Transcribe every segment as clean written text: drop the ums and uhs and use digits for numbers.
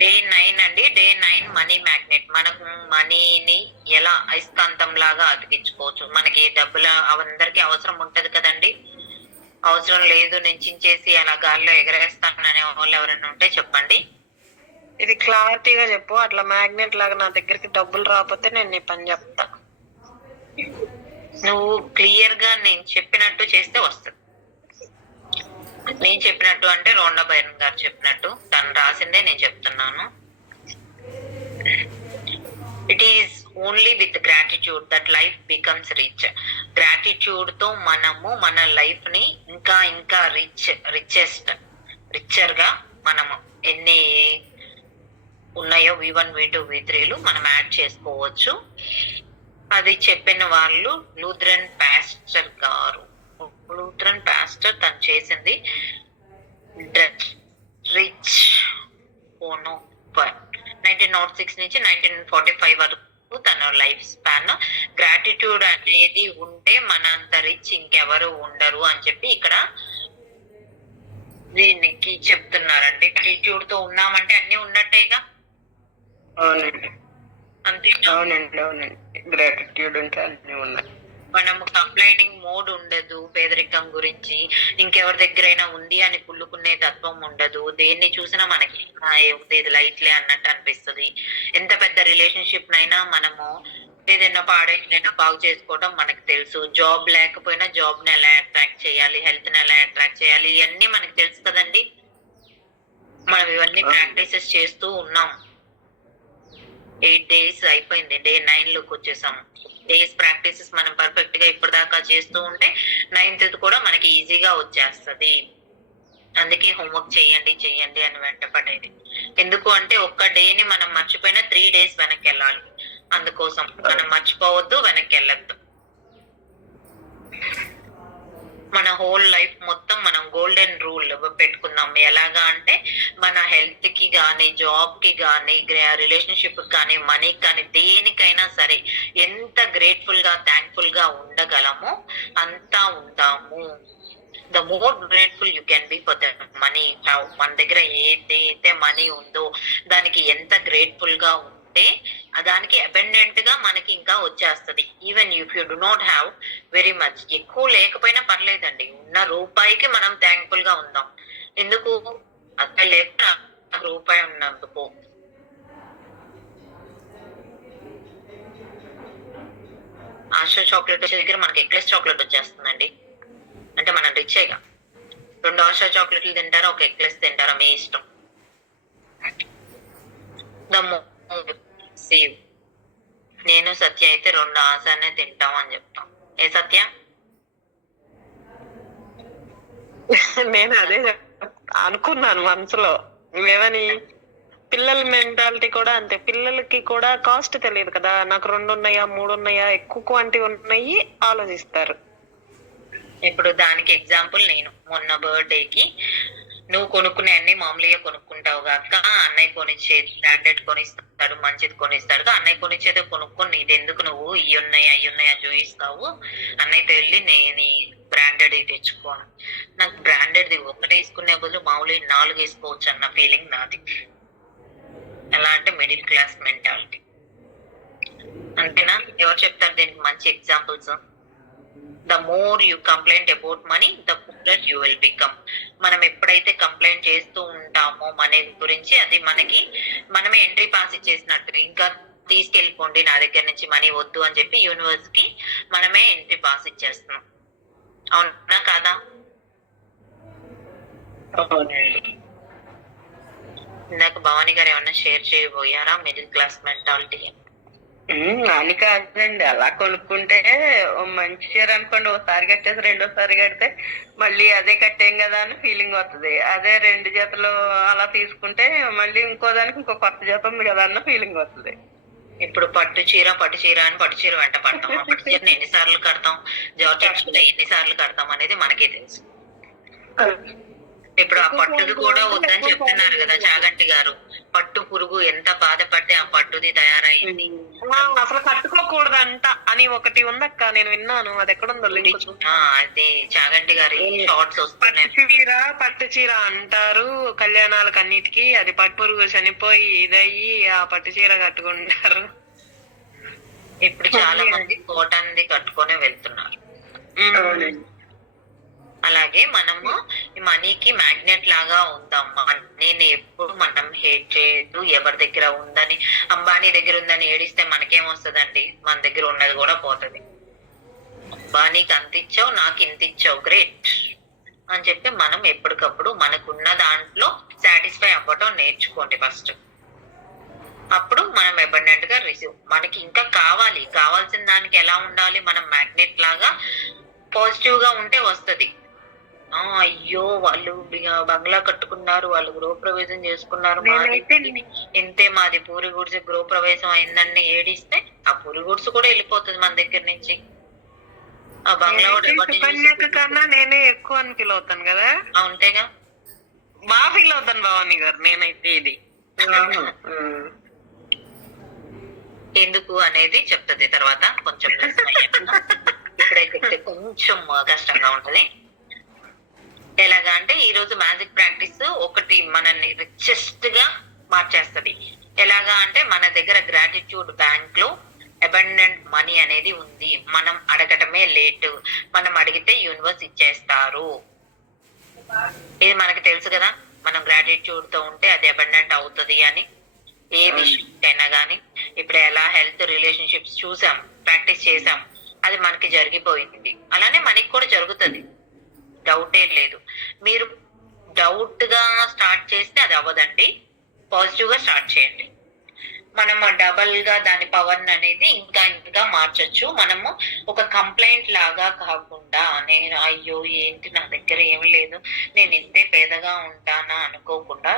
Day 9 అండి. Day 9 money magnet. మనకు మనీని ఎలా అయస్కాంతం లాగా అతికించుకోవచ్చు. మనకి డబ్బుల అందరికీ అవసరం ఉంటది కదండి. అవసరం లేదు, నేను చించేసి అలా గాల్లో ఎగరేస్తాను అనే వాళ్ళు ఎవరైనా ఉంటే చెప్పండి. ఇది క్లారిటీగా చెప్పు. అట్లా మ్యాగ్నెట్ లాగా నా దగ్గరికి డబ్బులు రాకపోతే నేను నీ పని చెప్తా. నువ్వు క్లియర్ గా నేను చెప్పినట్టు చేస్తే వస్తుంది. నేను చెప్పినట్టు అంటే రోండా బైరన్ గారు చెప్పినట్టు, తను రాసిందే నేను చెప్తున్నాను. It is only with gratitude that life becomes rich. Gratitude తో మనము మన లైఫ్ ని ఇంకా ఇంకా రిచర్ గా మనము ఎన్ని ఉన్నాయో V1, V2, V3లు మనం యాడ్ చేసుకోవచ్చు. అది చెప్పిన వాళ్ళు లూథరన్ పాస్టర్ గారు. లూథరన్ పాస్టర్ తను చేసింది రిచ్ 1906 నుంచి 1945 వరకు తన లైఫ్ స్పాన్. గ్రాటిట్యూడ్ అనేది ఉంటే మనంత రిచ్ ఇంకెవరు ఉండరు అని చెప్పి ఇక్కడ దీనికి చెప్తున్నారండి. గ్రాటిట్యూడ్ తో ఉన్నామంటే అన్ని ఉన్నట్టేగా. అవునండి, అంతే. అవునండి. గ్రాటిట్యూడ్ అంటే అన్ని ఉన్నాయి. మనము కంప్లైనింగ్ మోడ్ ఉండదు. పేదరికం గురించి ఇంకెవరి దగ్గరైనా ఉంది అని కుళ్ళుకునే తత్వం ఉండదు. దేన్ని చూసినా మనకి ఇది లైట్లే అన్నట్టు అనిపిస్తుంది. ఎంత పెద్ద రిలేషన్షిప్ నైనా మనము ఏదైనా పాడైనా బాగు చేసుకోవడం మనకు తెలుసు. జాబ్ లేకపోయినా జాబ్ ని ఎలా అట్రాక్ట్ చేయాలి, హెల్త్ ని ఎలా అట్రాక్ట్ చేయాలి, ఇవన్నీ మనకు తెలుసు కదండి. మనం ఇవన్నీ ప్రాక్టీసెస్ చేస్తూ ఉన్నాం. 8 days అయిపోయింది. డే 9 లోకి వచ్చేసాం. డేస్ ప్రాక్టీసెస్ మనం పర్ఫెక్ట్ గా ఇప్పటిదాకా చేస్తూ ఉంటే 9th కూడా మనకి ఈజీగా వచ్చేస్తుంది. అందుకే హోంవర్క్ చెయ్యండి అని వెంటపడేది. ఎందుకు అంటే ఒక్క డేని మనం మర్చిపోయినా 3 days వెనక్కి వెళ్ళాలి. అందుకోసం మనం మర్చిపోవద్దు, వెనక్కి వెళ్ళద్దు. మన హోల్ లైఫ్ మొత్తం మనం గోల్డెన్ రూల్ పెట్టుకుందాం. ఎలాగా అంటే మన హెల్త్ కి గానీ, జాబ్ కి గానీ, రిలేషన్షిప్ కి కానీ, మనీకి కానీ, దేనికైనా సరే ఎంత గ్రేట్ఫుల్ గా థ్యాంక్ఫుల్ గా ఉండగలమో అంతా ఉందాము. The more grateful you can be for the money. మన దగ్గర ఏదైతే మనీ ఉందో దానికి ఎంత గ్రేట్ఫుల్ గా ఉంటే దానికి అబెండెంట్ గా మనకి ఇంకా వచ్చేస్తుంది. Even if you do not have very much, ఎక్కువ లేకపోయినా పర్లేదండి. ఉన్న రూపాయికి మనం థ్యాంక్ఫుల్ గా ఉందాం. ఎందుకు అక్కడ లేకుండా రూపాయి ఉన్నందుకు. ఆశా చాక్లెట్ వచ్చే దగ్గర మనకి ఎక్లెస్ చాక్లెట్ వచ్చేస్తుందండి. అంటే మనం రిచ్గా 2 ఆశా చాక్లెట్లు తింటారా, ఒక ఎక్లెస్ తింటారా, మీ ఇష్టం. సేవ్. నేను సత్య అయితే 2 ఆశానే తింటాం అని చెప్తాం. ఏ సత్య? నేను అదే అనుకున్నాను మనసులో. ఏమని, పిల్లల మెంటాలిటీ కూడా అంతే. పిల్లలకి కూడా కాస్ట్ తెలియదు కదా. నాకు 2 ఉన్నాయా, 3 ఉన్నాయా, ఎక్కువ క్వాంటిటీ ఉన్నాయి ఆలోచిస్తారు. ఇప్పుడు దానికి ఎగ్జాంపుల్ నేను మొన్న బర్త్డేకి నువ్వు కొనుక్కునే అన్ని మామూలుగా కొనుక్కుంటావు కాక అన్నయ్య కొనిచ్చేది బ్రాండెడ్ కొనిస్తాడు, మంచిది కొనిస్తాడు. అన్నయ్య కొనిచ్చేది కొనుక్కొని ఇది ఎందుకు నువ్వు ఇవి ఉన్నాయా చూపిస్తావు. అన్నయ్యతో వెళ్ళి నేను బ్రాండెడ్ తెచ్చుకోను. నాకు బ్రాండెడ్ ఒకటి వేసుకునే బదులు మామూలు 4 వేసుకోవచ్చు అన్న ఫీలింగ్ నాది. ఎలా అంటే మిడిల్ క్లాస్ మెంటాలిటీ. అంతేనా? ఎవరు చెప్తారు దీనికి మంచి examples? The more you complaint about money, the poorer you will become. మనం ఎప్పుడైతే కంప్లైంట్ చేస్తూ ఉంటామో మనీ గురించి, అది మనమే ఎంట్రీ పాస్ ఇచ్చేసినట్టు. ఇంకా తీసుకెళ్ళిపోండి, నా దగ్గర నుంచి మనీ వద్దు అని చెప్పి యూనివర్స్ కి మనమే ఎంట్రీ పాస్ ఇచ్చేస్తున్నాం. అవునా కాదా? ఇందాక భవానీ గారు ఏమన్నా షేర్ చేయబోయారా మిడిల్ క్లాస్ మెంటాలిటీ? అని కాదండి, అలా కొనుక్కుంటే మంచి చీర అనుకోండి, ఒకసారి కట్టేసి రెండోసారి కడితే మళ్ళీ అదే కట్టేం కదా అని ఫీలింగ్ వస్తుంది. అదే 2 జతలు అలా తీసుకుంటే మళ్ళీ ఇంకో దానికి ఇంకో కొత్త జత ఉంది కదా అన్న ఫీలింగ్ వస్తుంది. ఇప్పుడు పట్టు చీర అని పట్టు చీర వెంట పడతాం. పట్టు చీరని ఎన్నిసార్లు కడతాం, జార్జెట్ ఎన్నిసార్లు కడతాం అనేది మనకే తెలుసు. ఇప్పుడు ఆ పట్టుది కూడా వద్దని చెప్తున్నారు కదా చాగంటి గారు. పట్టు పురుగు ఎంత బాధపడితే ఆ పట్టుది తయారైంది. అసలు కట్టుకోకూడదంట అని ఒకటి ఉందక్క, నేను విన్నాను. అది ఎక్కడుందో లింక్. అది చాగంటి గారి షార్ట్స్ వస్తున్నాయి. పట్టు చీర అంటారు కళ్యాణాలకు అన్నిటికీ. అది పట్టు పురుగు చనిపోయి ఇదయ్యి ఆ పట్టు చీర కట్టుకుంటారు. ఇప్పుడు చాలా మంది కోటాన్ని కట్టుకొని వెళ్తున్నారు. అలాగే మనము మనీకి మ్యాగ్నెట్ లాగా ఉందమ్మా. నేను ఎప్పుడు మనం హేట్ చేయదు. ఎవరి దగ్గర ఉందని, అంబానీ దగ్గర ఉందని ఏడిస్తే మనకేం వస్తుందండి? మన దగ్గర ఉన్నది కూడా పోతుంది. అంబానీకి అంత ఇచ్చావు, నాకు ఇంత ఇచ్చావు, గ్రేట్ అని చెప్పి మనం ఎప్పటికప్పుడు మనకున్న దాంట్లో సాటిస్ఫై అవ్వటం నేర్చుకోండి ఫస్ట్. అప్పుడు మనం అబండెంట్ గా రిసీవ్. మనకి ఇంకా కావాలి, కావాల్సిన దానికి ఎలా ఉండాలి? మనం మ్యాగ్నెట్ లాగా పాజిటివ్ గా ఉంటే వస్తది. అయ్యో వాళ్ళు బంగ్లా కట్టుకున్నారు, వాళ్ళు గృహప్రవేశం చేసుకున్నారు, ఇంతే మాది పూరి గుడిసి గృహప్రవేశం అయిందని ఏడిస్తే ఆ పూరి గుడిసి కూడా వెళ్ళిపోతుంది మన దగ్గర నుంచి. ఆ బంగ్లా కన్నా నేనే ఎక్కువ అని ఫీల్ అవుతాను కదా. అంతేగా, బాగా ఫీల్ అవుతాను భవానీ గారు నేనైతే. ఇది ఎందుకు అనేది చెప్తుంది తర్వాత కొంచెం. ఇప్పుడైతే కొంచెం కష్టంగా ఉంటది. ఎలాగా అంటే ఈ రోజు మ్యాజిక్ ప్రాక్టీస్ ఒకటి మనల్ని రిచెస్ట్ గా మార్చేస్తది. ఎలాగా అంటే మన దగ్గర గ్రాటిట్యూడ్ బ్యాంక్ లో అబండెంట్ మనీ అనేది ఉంది. మనం అడగటమే లేట్. మనం అడిగితే యూనివర్స్ ఇచ్చేస్తారు. ఇది మనకి తెలుసు కదా. మనం గ్రాటిట్యూడ్ తో ఉంటే అది అబండెంట్ అవుతుంది అని. ఏ విషయమైనా గానీ ఇప్పుడు ఎలా హెల్త్ రిలేషన్షిప్స్ చూసాం, ప్రాక్టీస్ చేసాం, అది మనకి జరిగిపోయింది. అలానే మనకి కూడా జరుగుతుంది, డౌటే లేదు. మీరు డౌట్ గా స్టార్ట్ చేస్తే అది అవ్వదండి. పాజిటివ్ గా స్టార్ట్ చేయండి. మనము డబల్ గా దాని పవర్ అనేది ఇంకా ఇంకా మార్చొచ్చు. మనము ఒక కంప్లైంట్ లాగా కాకుండా, నేను అయ్యో ఏంటి నా దగ్గర ఏమి లేదు, నేను ఇంతే పేదగా ఉంటానా అనుకోకుండా,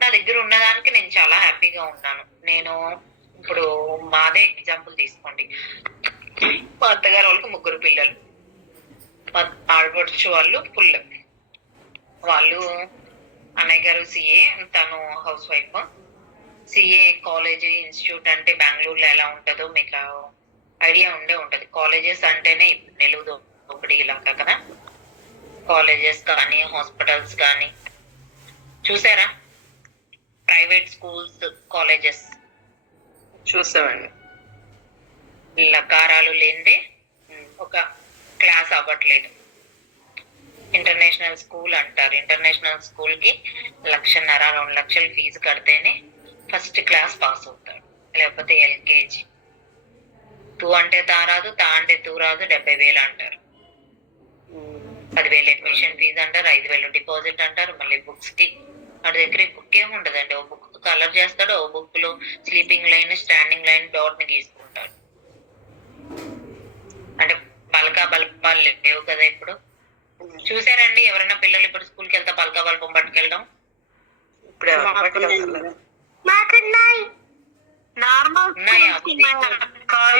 నా దగ్గర ఉన్నదానికి నేను చాలా హ్యాపీగా ఉన్నాను. నేను ఇప్పుడు మాదే ఎగ్జాంపుల్ తీసుకోండి. మా అత్తగారు వాళ్ళకి 3 పిల్లలు. మా ఆడపడుచు వాళ్ళు ఫుల్. వాళ్ళు అన్నయ్య గారు సిఏ, తను house wife. CA college institute అంటే బెంగళూరులో ఎలా ఉంటుందో మీకు ఐడియా ఉంటది. కాలేజెస్ అంటేనే నెలూరు ఒకటి ఇలాగా కదా. కాలేజెస్ కానీ హాస్పిటల్స్ కానీ చూసారా? ప్రైవేట్ స్కూల్స్, కాలేజెస్ చూసామండి. లకారాలు లేనిదే ఒక క్లాస్ అవ్వట్లేదు. ఇంటర్నేషనల్ స్కూల్ అంటారు. ఇంటర్నేషనల్ స్కూల్ కి 1,50,000 2 లక్షలు ఫీజు కడితేనే ఫస్ట్ క్లాస్ పాస్ అవుతాడు. లేకపోతే ఎల్కేజీ. తూ అంటే తారాదు, తా అంటే తూ రాదు, 70,000 అంటారు. 10,000 అడ్మిషన్ ఫీజు అంటారు, 5,000 డిపాజిట్ అంటారు. మళ్ళీ బుక్స్ కి వాడి దగ్గర బుక్ ఏముండదండి. ఓ బుక్ కలర్ చేస్తాడు, ఓ బుక్ లో sleeping line, standing line, dot ని గీసుకుంటాడు. అంటే బల్పాలు లేవు కదా ఇప్పుడు. చూసారండి ఎవరైనా పిల్లలు ఇప్పుడు స్కూల్ కి వెళ్తా పలకా బల్పం పట్టుకెళ్ళడం?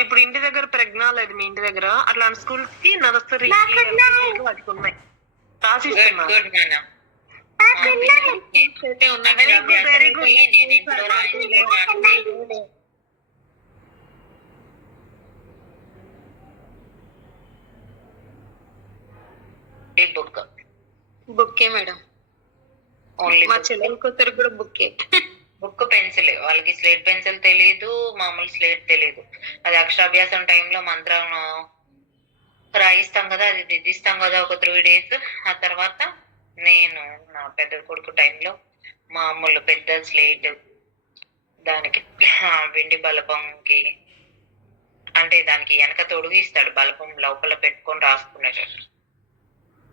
ఇప్పుడు ఇంటి దగ్గర ప్రజ్ఞా లేదు మీ ఇంటి దగ్గర, అట్లాంటి స్కూల్ కి నర్సరీ వాటికి ఉన్నాయి. బుక్కే మేడం. ఓన్లీ మా చెల్లెల కూతురు కూడా బుక్కే. Book, pencil. వాళ్ళకి స్లేట్ పెన్సిల్ తెలియదు, మామూలు స్లేట్ తెలియదు. అది అక్షరాభ్యాసం టైంలో మంత్రం రాయిస్తాం కదా, అది దిద్దిస్తాం కదా ఒక 3 days. ఆ తర్వాత నేను నా పెద్ద కొడుకు టైంలో మామూలు పెద్ద స్లేట్, దానికి వెండి బలపంకి అంటే దానికి వెనక తొడుగు ఇస్తాడు, బలపం లోపల పెట్టుకొని రాసుకునేటట్టు.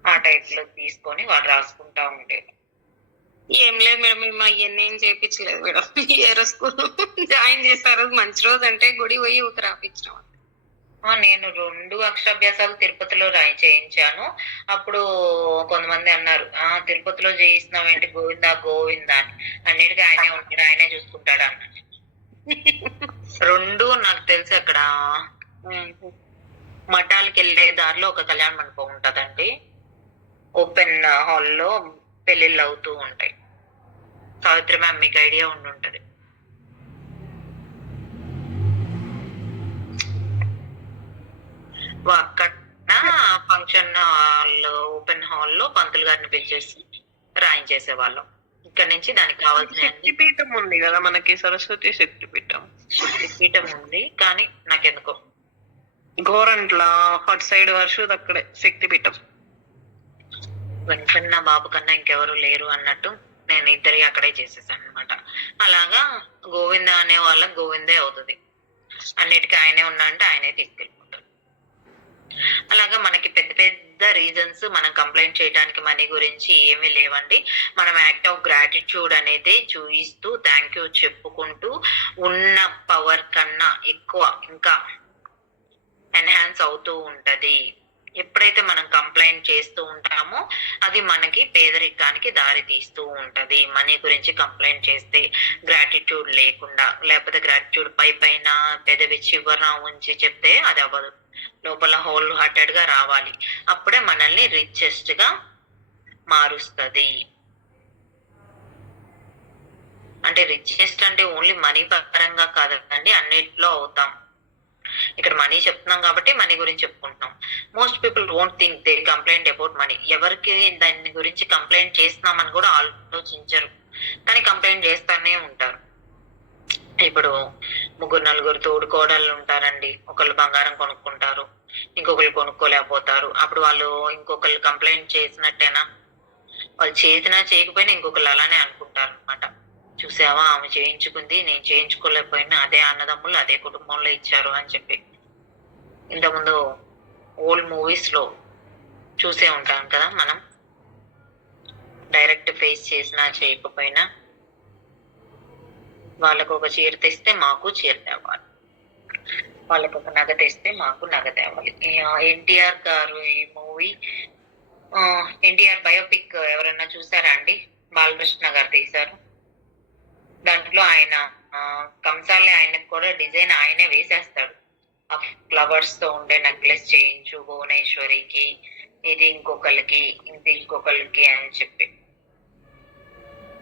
ఆ టైప్ లో తీసుకొని వాడు రాసుకుంటా ఉండేది. ఏం లేదు మేడం, మేము అవన్నీ ఏం చేయించలేదు మేడం. ఏరో స్కూల్ జాయిన్ చేస్తారు, మంచి రోజు అంటే గుడి పోయి ఒక రాపించినాం. నేను 2 అక్షరాభ్యాసాలు తిరుపతిలో చేయించాను. అప్పుడు కొంతమంది అన్నారు, తిరుపతిలో చేయిస్తున్నావు ఏంటి గోవిందా గోవిందా అని. అన్నిటికీ ఆయనే ఉంటాడు, ఆయనే చూసుకుంటాడు అన్నాడు. 2 నాకు తెలిసి అక్కడ మఠాలకి వెళ్ళే దారిలో ఒక కళ్యాణ మండపం ఉంటదండి. ఓపెన్ హాల్లో పెళ్లిళ్ళు అవుతూ ఉంటాయి. సావిత్రి మ్యామ్ మీకు ఐడియా ఉండుంటది. అక్కడ ఫంక్షన్ హాల్, ఓపెన్ హాల్లో పంతులు గారిని పిలిచేసి రాయించేసేవాళ్ళం. ఇక్కడ నుంచి దానికి కావాల్సిన శక్తిపీఠం ఉంది కదా మనకి, సరస్వతి శక్తిపీఠం. శక్తిపీఠం ఉంది కానీ నాకెందుకో గోరంట్ల అటు సైడ్ వర్షం అక్కడే శక్తిపీఠం. వెంకన్న బాబు కన్నా ఇంకెవరు లేరు అన్నట్టు నేను ఇద్దరి అక్కడే చేసేసాను అనమాట. అలాగా గోవింద అనే వాళ్ళకి గోవిందే అవుతుంది, అన్నిటికీ ఆయనే ఉన్నా అంటే ఆయనే తీసుకెళ్ళిపోతాడు. అలాగా మనకి పెద్ద పెద్ద రీజన్స్ మనం కంప్లైంట్ చేయడానికి మనీ గురించి ఏమీ లేవండి. మనం యాక్ట్ ఆఫ్ గ్రాటిట్యూడ్ అనేది చూపిస్తూ థ్యాంక్ యూ చెప్పుకుంటూ ఉన్న పవర్ కన్నా ఎక్కువ ఇంకా ఎన్హాన్స్ అవుతూ ఉంటది. ఎప్పుడైతే మనం కంప్లైంట్ చేస్తూ ఉంటామో అది మనకి పేదరికానికి దారి తీస్తూ ఉంటది. మనీ గురించి కంప్లైంట్ చేస్తే గ్రాటిట్యూడ్ లేకుండా, లేకపోతే గ్రాటిట్యూడ్ పైన పెదవి చివర ఉంచి చెప్తే అది అవ్వదు. లోపల హోల్ హార్టెడ్ గా రావాలి, అప్పుడే మనల్ని రిచెస్ట్ గా మారుస్తుంది. అంటే రిచెస్ట్ అంటే ఓన్లీ మనీ పరంగా కాదండి, అన్నిట్లో అవుతాం. ఇక్కడ మనీ చెప్తున్నాం కాబట్టి మనీ గురించి చెప్పుకుంటున్నాం. Most people don't think they complaint about money. ఎవరికి దాని గురించి కంప్లైంట్ చేస్తున్నామని కూడా ఆలోచించరు, కానీ కంప్లైంట్ చేస్తానే ఉంటారు. ఇప్పుడు 3-4 తోడుకోడళ్ళు ఉంటారండి. ఒకళ్ళు బంగారం కొనుక్కుంటారు, ఇంకొకళ్ళు కొనుక్కోలేకపోతారు. అప్పుడు వాళ్ళు ఇంకొకళ్ళు కంప్లైంట్ చేసినట్టేనా? వాళ్ళు చేసినా చేయకపోయినా ఇంకొకళ్ళు అలానే అనుకుంటారు అనమాట. చూసావా, ఆమె చేయించుకుంది, నేను చేయించుకోలేకపోయినా అదే అన్నదమ్ములు అదే కుటుంబంలో ఇచ్చారు అని చెప్పి. ఇంతకుముందు ఓల్డ్ మూవీస్ లో చూసే ఉంటాం కదా మనం. డైరెక్ట్ ఫేస్ చేసినా చేయకపోయినా వాళ్ళకు ఒక చీర తెస్తే మాకు చీర తేవాలి, వాళ్ళకు ఒక నగ తెస్తే మాకు నగ తేవాలి. ఎన్టీఆర్ గారు ఈ మూవీ, ఎన్టీఆర్ బయోపిక్ ఎవరైనా చూసారా అండి? బాలకృష్ణ గారు తీశారు. దాంట్లో ఆయన కంసాలే ఆయనకు కూడా డిజైన్ ఆయనే వేసేస్తాడు. ఆ ఫ్లవర్స్ తో ఉండే నెక్లెస్ చేయించు భువనేశ్వరికి, ఇది ఇంకొకరికి, ఇది ఇంకొకరికి అని చెప్పి,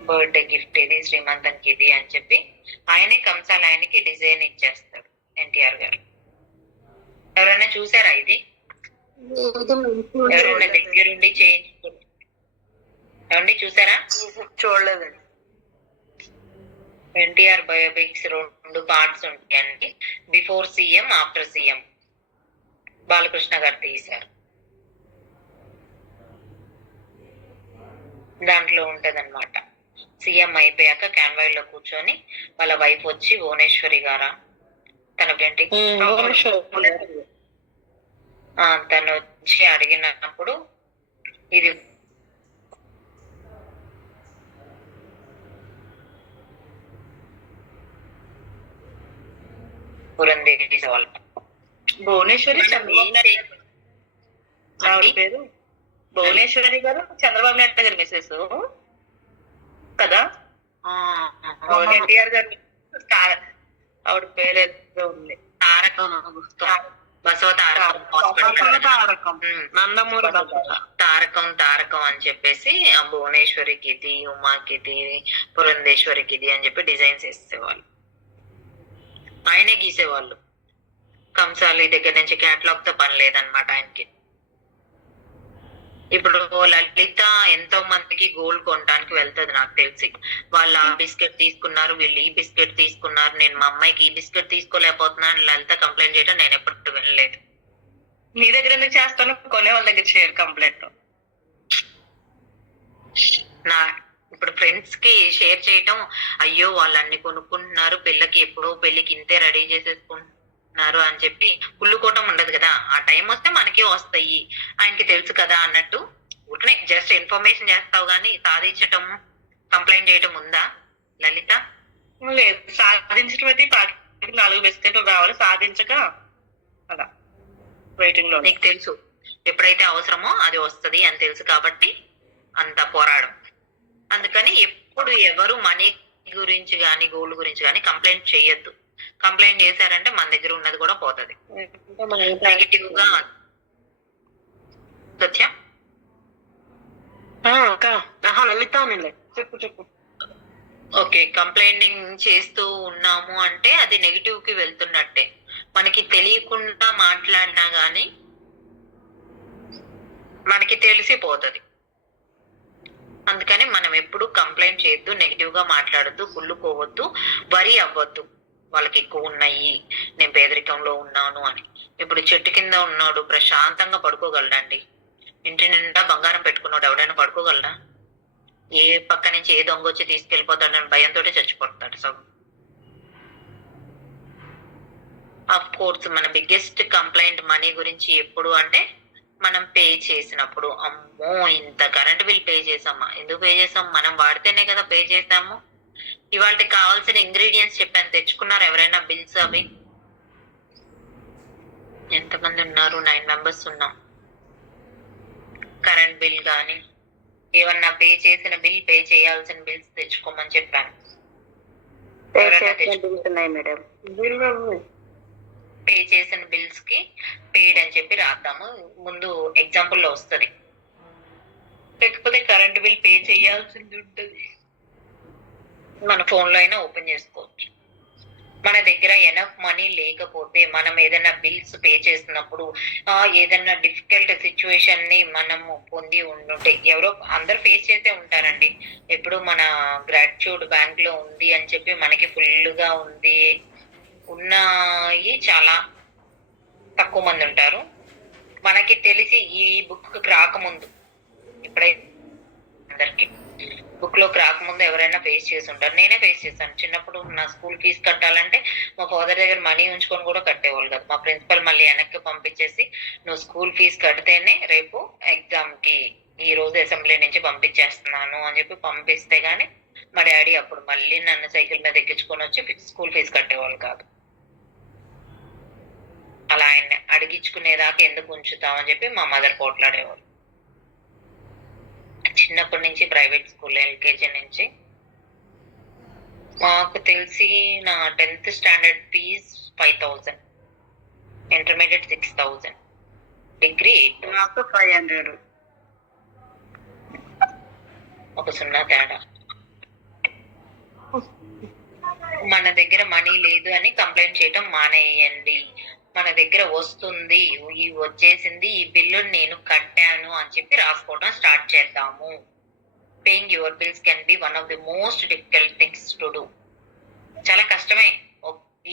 బర్త్డే గిఫ్ట్ ఇది, శ్రీమంతానికి ఇది అని చెప్పి ఆయనే కంసాల ఆయనకి డిజైన్ ఇచ్చేస్తాడు ఎన్టీఆర్ గారు. ఎవరైనా చూసారా ఇది? ఎవరైనా దగ్గరుండి చేయించుకుంటారు ఏమండి, చూసారా? చూడలేదండి. ఎన్టీఆర్ బయోపిక్స్ 2 పార్ట్స్ ఉంటాయండి, before CM, after CM. Balakrishna గారు తీశారు. దాంట్లో ఉంటదన్నమాట, సీఎం అయిపోయాక క్యాన్వాయ్ లో కూర్చొని వాళ్ళ వైఫ్ వచ్చి భువనేశ్వరి గారా తనకేంటి తను వచ్చి అడిగినప్పుడు ఇది భువనేశ్వరి పేరు భువనేశ్వరి గారు చంద్రబాబు నాయుడు గారి మిస్సెస్ కదా. ఎన్టీఆర్ గారు ఆవిడ పేరు ఏదో ఉంది, నందమూరి తారకం అని చెప్పేసి భువనేశ్వరికి ఇది, ఉమాకి ఇది, పురంధేశ్వరికి ఇది అని చెప్పి డిజైన్స్ వేసేవాళ్ళు. ఆయనే గీసేవాళ్ళు. కంసాలి దగ్గర నుంచి క్యాటలాగ్ తో పని లేదనమాట ఆయనకి. ఇప్పుడు లలిత ఎంతో మందికి గోల్డ్ కొనడానికి వెళ్తుంది నాకు తెలిసి. వాళ్ళు ఆ బిస్కెట్ తీసుకున్నారు, వీళ్ళు ఈ బిస్కెట్ తీసుకున్నారు, నేను మా అమ్మాయికి ఈ బిస్కెట్ తీసుకోలేకపోతున్నాను లలిత కంప్లైంట్ చేయడం నేను ఎప్పుడు వినలేదు. నీ దగ్గర ఎందుకు చేస్తాను, కొనే వాళ్ళ దగ్గర చేయరు కంప్లైంట్. నా ఇప్పుడు ఫ్రెండ్స్ కి షేర్ చేయటం, అయ్యో వాళ్ళు అన్ని కొనుక్కుంటున్నారు, పిల్లకి ఎప్పుడో పెళ్లికి ఇంతే రెడీ చేసేసుకుంటున్నారు అని చెప్పి కుళ్ళుకోవటం ఉండదు కదా. ఆ టైం వస్తే మనకే వస్తాయి, ఆయనకి తెలుసు కదా అన్నట్టు ఊరికనే జస్ట్ ఇన్ఫర్మేషన్ చేస్తావు గానీ సాధించటం, కంప్లైంట్ చేయటం ఉందా లలిత? లేదు, సాధించడం అయితే 4 బిస్కెట్లు రావాలి, సాధించక అలా వెయిటింగ్ లో. నీకు తెలుసు ఎప్పుడైతే అవసరమో అది వస్తది అని తెలుసు కాబట్టి అంత పోరాడం. అందుకని ఎప్పుడు ఎవరు మనీ గురించి గానీ గోల్డ్ గురించి గానీ కంప్లైంట్ చేయొద్దు. కంప్లైంట్ చేశారంటే మన దగ్గర ఉన్నది కూడా పోతుంది నెగిటివ్ గా. సత్యం లలిత చెప్పు చెప్పు. ఓకే, కంప్లైంటింగ్ చేస్తూ ఉన్నాము అంటే అది నెగిటివ్ కి వెళ్తున్నట్టే. మనకి తెలియకుండా మాట్లాడినా గానీ మనకి తెలిసిపోతది. అందుకని మనం ఎప్పుడు కంప్లైంట్ చేయొద్దు, నెగిటివ్ గా మాట్లాడొద్దు, కుళ్ళుకోవద్దు, వరి అవ్వద్దు. వాళ్ళకి ఎక్కువ ఉన్నాయి, నేను పేదరికంలో ఉన్నాను అని. ఇప్పుడు చెట్టు కింద ఉన్నాడు ప్రశాంతంగా పడుకోగలడండి. ఇంటి నిండా బంగారం పెట్టుకున్నాడు ఎవడైనా పడుకోగలడా? ఏ పక్క నుంచి ఏ దొంగ వచ్చి తీసుకెళ్లిపోతాడని భయంతో చచ్చిపోతాడు సగం. ఆఫ్ కోర్స్ మన బిగ్గెస్ట్ కంప్లైంట్ మనీ గురించి ఎప్పుడు అంటే మనం పే చేసినప్పుడు. అమ్మో ఇంత కరెంట్ బిల్ పే చేసామా, ఎందుకు పే చేసాం? మనం వాడితేనే కదా పే చేసాము. ఇవాళ కావాల్సిన ఇంగ్రీడియంట్స్ చెప్పాను, తెచ్చుకున్నారు ఎవరైనా బిల్స్? అవి ఎంతమంది ఉన్నారు? 9 మెంబర్స్ ఉన్నాం. కరెంట్ బిల్ గాని ఏమన్నా పే చేసిన బిల్, పే చేయాల్సిన బిల్స్ తెచ్చుకోమని చెప్పాను. పే చేసిన బిల్స్ కి పేడ్ అని చెప్పి రాద్దాము, ముందు ఎగ్జాంపుల్ లో వస్తుంది. లేకపోతే కరెంట్ బిల్ పే చేయాల్సింది ఉంటుంది, మన ఫోన్ లో అయినా ఓపెన్ చేసుకోవచ్చు. మన దగ్గర ఎనఫ్ మనీ లేకపోతే మనం ఏదైనా బిల్స్ పే చేసినప్పుడు ఏదైనా డిఫికల్ట్ సిచ్యువేషన్ ని మనము పొంది ఉండుంటే, ఎవరో అందరు ఫేస్ చేసే ఉంటారండి. ఎప్పుడు మన గ్రాటిట్యూడ్ బ్యాంక్ లో ఉంది అని చెప్పి మనకి ఫుల్ గా ఉంది ఉన్నాయి చాలా తక్కువ మంది ఉంటారు. మనకి తెలిసి ఈ బుక్ రాకముందు, ఇప్పుడైతే అందరికి బుక్ లోకి రాకముందు ఎవరైనా ఫేస్ చేసి ఉంటారు. నేనే ఫేస్ చేశాను. చిన్నప్పుడు నా స్కూల్ ఫీజు కట్టాలంటే మా ఫాదర్ దగ్గర మనీ ఉంచుకొని కూడా కట్టేవాళ్ళు కాదు. మా ప్రిన్సిపల్ మళ్ళీ వెనక్కి పంపించేసి, నువ్వు స్కూల్ ఫీజు కడితేనే రేపు ఎగ్జామ్ కి, ఈ రోజు అసెంబ్లీ నుంచి పంపించేస్తున్నాను అని చెప్పి పంపిస్తే గానీ మా డాడీ అప్పుడు మళ్ళీ నన్ను సైకిల్ మీద ఎక్కించుకొని వచ్చి స్కూల్ ఫీజు కట్టేవాళ్ళు కాదు. అలా ఆయన అడిగించుకునేదాకా ఎందుకు ఉంచుతామని చెప్పి మా మదర్ పోట్లాడేవాళ్ళు. చిన్నప్పటి నుంచి ప్రైవేట్ స్కూల్, ఎల్కేజీ నుంచి. మాకు తెలిసి నా 10th standard fees 5,000, intermediate 6,000, degree 8,000. 500. ఒక 0 తేడా. మన దగ్గర మనీ లేదు అని కంప్లైంట్ చేయటం మానేయండి. మన దగ్గర వస్తుంది, ఈ వచ్చేసింది, ఈ బిల్లు నేను కట్టాను అని చెప్పి రాసుకోవడం స్టార్ట్ చేద్దాము. Paying your bills can be one of the most difficult things to do. చాలా కష్టమే.